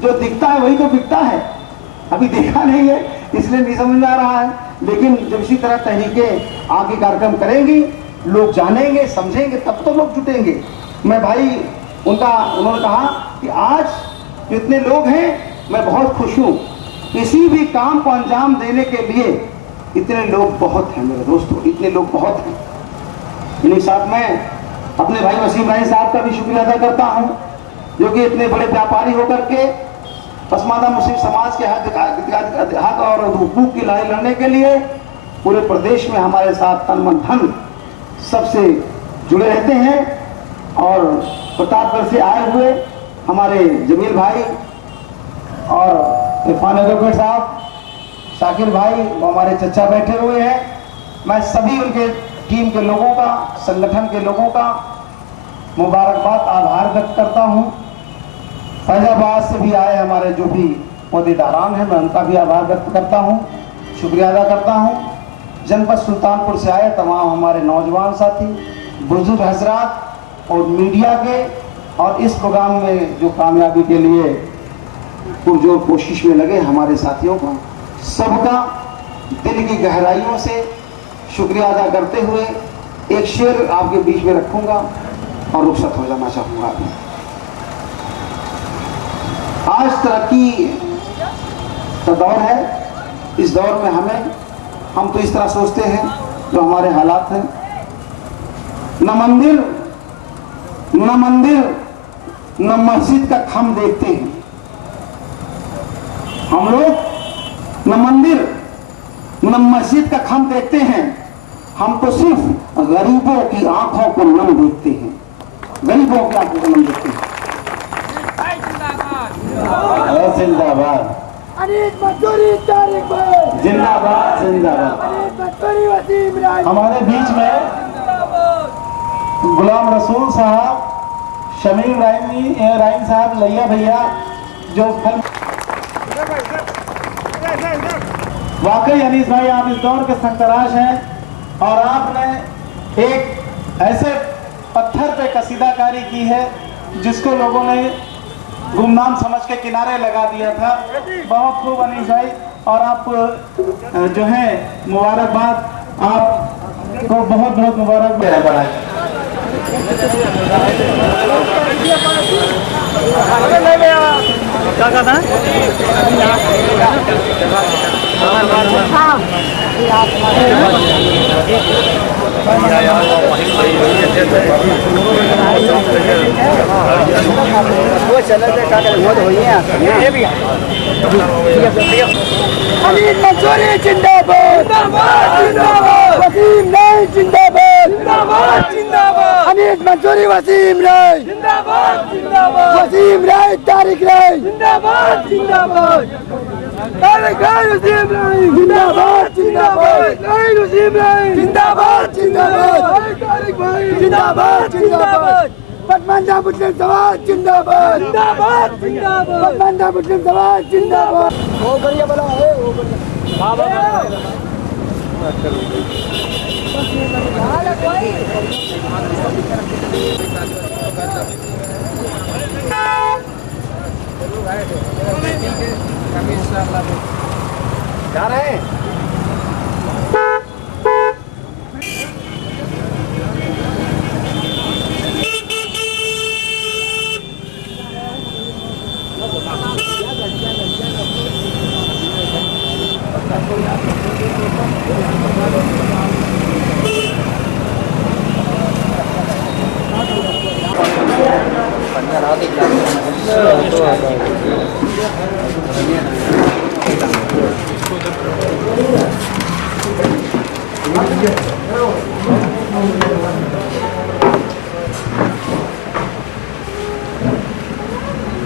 जो दिखता है वही तो बिकता है, अभी देखा नहीं है इसलिए नहीं समझ में आ रहा है। लेकिन जब इसी तरह तहरीकें आगे कार्यक्रम करेंगी, लोग जानेंगे समझेंगे, तब तो लोग जुटेंगे। मैं भाई उन्होंने कहा कि आज जितने लोग हैं मैं बहुत खुश हूँ, किसी भी काम को अंजाम देने के लिए इतने लोग बहुत हैं मेरे दोस्तों, इतने लोग बहुत हैं। इन्हीं साथ में अपने भाई वसीम रानी साहब का भी शुक्रिया अदा करता हूँ, जो कि इतने बड़े व्यापारी होकर के पसमानदा मुस्लिम समाज के हक और हुकूक की लड़ाई लड़ने के लिए पूरे प्रदेश में हमारे साथ तन मन धन सबसे जुड़े रहते हैं। और प्रतापगढ़ से आए हुए हमारे जमील भाई और इरफान एडवोकेट साहब, शाकिर भाई, वो हमारे चचा बैठे हुए हैं। मैं सभी उनके टीम के लोगों का, संगठन के लोगों का मुबारकबाद, आभार व्यक्त करता हूं। फैजाबाद से भी आए हमारे जो भी पौधेदारान हैं, मैं उनका भी आभार व्यक्त करता हूं, शुक्रिया अदा करता हूं। जनपद सुल्तानपुर से आए तमाम हमारे नौजवान साथी, बुजुर्ग हजरात और मीडिया के, और इस प्रोग्राम में जो कामयाबी के लिए पुरजोर कोशिश में लगे हमारे साथियों को, सबका दिल की गहराइयों से शुक्रिया अदा करते हुए एक शेर आपके बीच में रखूंगा और रुखसत हो जाना चाहूंगा। आज तरक्की का दौर है, इस दौर में हम तो इस तरह सोचते हैं, जो हमारे हालात हैं, न मंदिर न मस्जिद का खम देखते हैं हम लोग, न मंदिर न मस्जिद का खम देखते हैं, हम तो सिर्फ गरीबों की आंखों को नम देखते हैं, गरीबों की आंखों को नम देखते हैं। जिंदाबाद अनीस मंसूरी तारिक भाई जिंदाबाद जिंदाबाद। अनीस मंसूरी वसीम रानी। हमारे बीच में गुलाम रसूल साहब, शमीम राइन साहब, लैया भैया, जो वाकई अनीस भाई आप इस दौर के संतराश हैं और आपने एक ऐसे पत्थर पे कसीदाकारी की है जिसको लोगों ने गुमनाम समझ के किनारे लगा दिया था। बहुत खूब अनीस भाई, और आप जो है मुबारकबाद, आपको बहुत बहुत मुबारकबाद। क्या कहना है? वो चले थे क्या करें, वो तो हुई है ये भी अनीस मंसूरी जिंदाबाद जिंदाबाद। वसीम राय जिंदाबाद जिंदाबाद जिंदाबाद। अनीस मंसूरी वसीम राय जिंदाबाद जिंदाबाद। वसीम राय तारिक राय जिंदाबाद जिंदाबाद। तारिक राय वसीम राय जिंदाबाद जिंदाबाद। तारिक वसीम राय जिंदाबाद जिंदाबाद। तारिक भाई जिंदाबाद जिंदाबाद। पसमानदा मुस्लिम समाज जिंदाबाद जिंदाबाद जिंदाबाद। पसमानदा मुस्लिम समाज जिंदाबाद। वो बढ़िया बना है, वो बढ़िया। जा रहे हैं।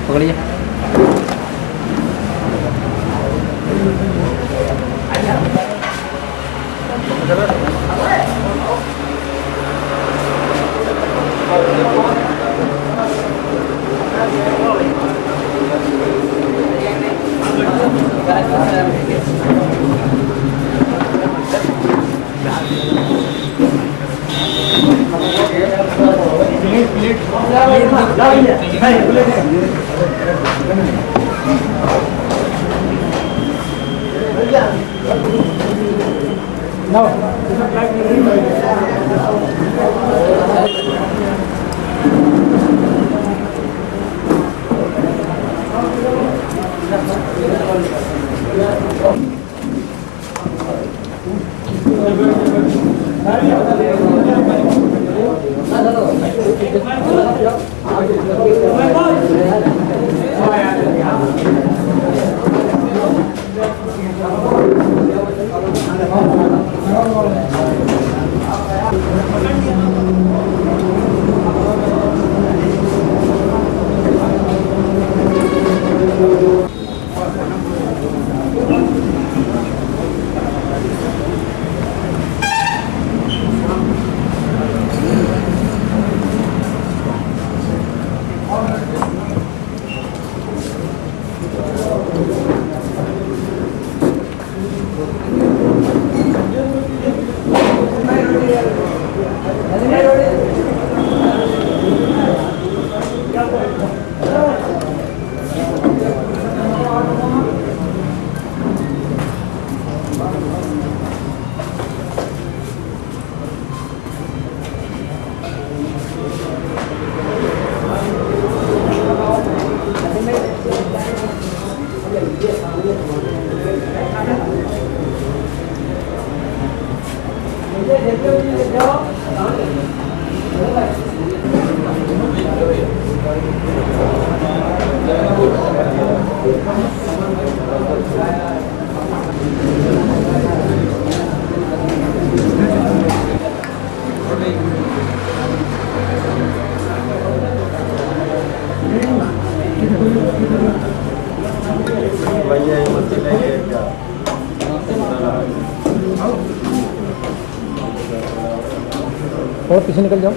पकड़िए। और पीछे निकल जाओ।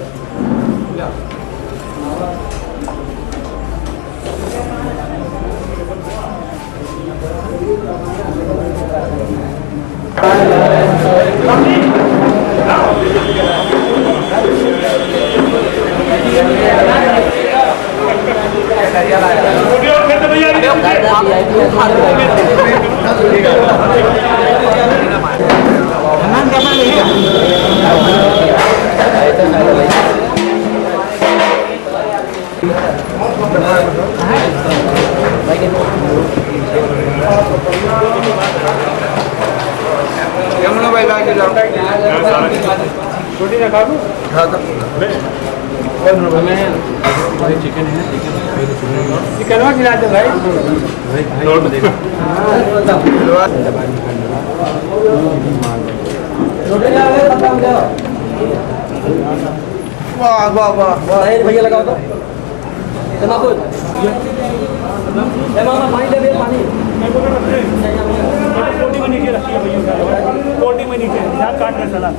छोटी ना खा दूँ? चिकन है, चिकनवा खिला दो भाई। वाह वाह वाह वाह भैया लगाओ तो पानी दे पानी कोटी में नीचे रखिए भैया, कोटी में नीचे काट में सलाद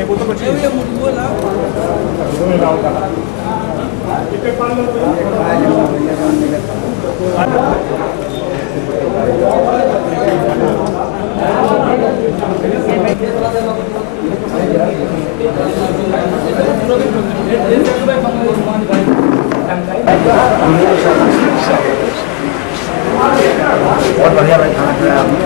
एक तो बच्चे Thank you. बहुत बढ़िया भाई खाना खाया आपने।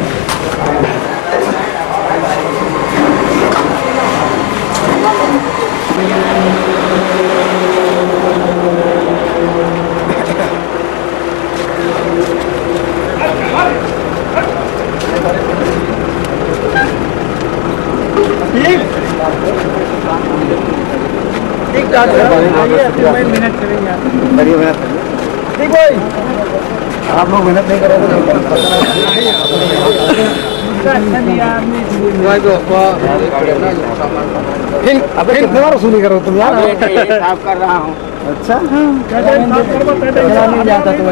बढ़िया मेहनत करिए। ठीक भाई, आप लोग मेहनत नहीं करोगे तो फिर दोबारा सुनी करो तुम यार। साफ कर रहा हूँ। अच्छा नहीं जाता तो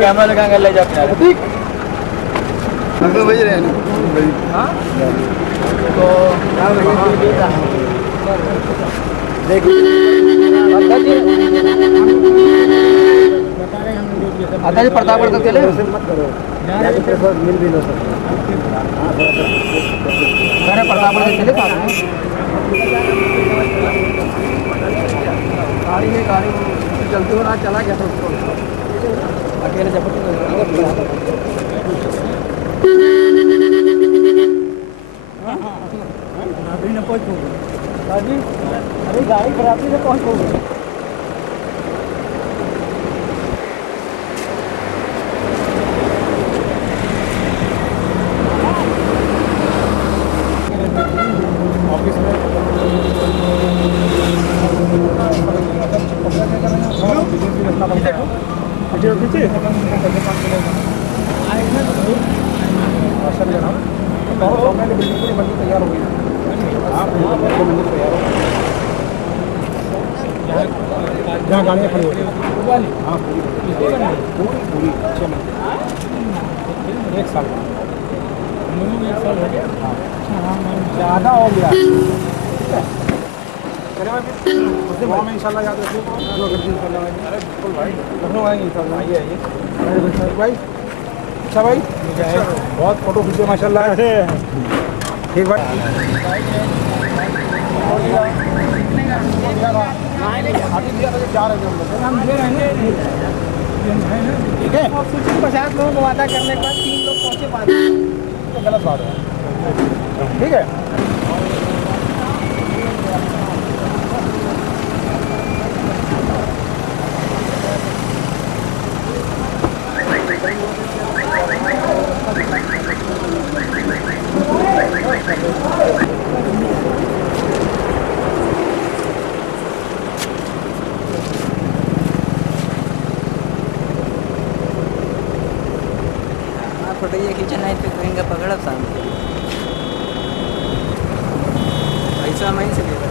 कैमरा लगा कर ले जाते हैं। भेज रहे हैं आता जी प्रताप चले मिल भी लो सकते प्रताप चले गाड़ी में गाड़ी चलते हो रहा चला गया था उसको अकेले जब अरे गाड़ी खराबी से पहुँच तैयार हो गई जहाँ गाड़ियाँ खड़ी होती हैं। हाँ पूरी 6 महीने 1 साल हो गया। ज़्यादा हो गया वहाँ में इंशाल्लाह याद रखिए। अरे बिल्कुल भाई लखनऊ आएंगे इंशाल्लाह। आइए आइए भाई। अच्छा भाई बहुत फोटो खींचे माशाल्लाह। ठीक भाई ठीक है। 50 लोगों को वादा करने के बाद 3 लोग पहुँचे बाद तो गलत बात है। ठीक है फोटो ये खींचा नहीं तो कहेंगे पकड़ सामने पैसा वहीं से लेगा।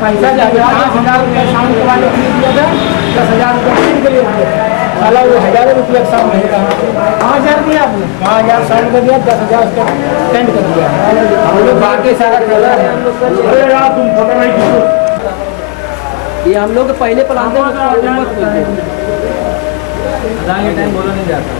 पैसा जाएगा 5,000 रुपये शाम के बाद दिया था 10,000 रुपये के लिए साला वो 1,000 रुपये शाम में 5,000 दिया आपने 5,000 शाम को दिया 10,000 उसका टेंड कर दिया। हम लोग बाकी सारा कर रहे हैं। ये हम लोग पहले प्लान थे टाइम बोला नहीं जाता।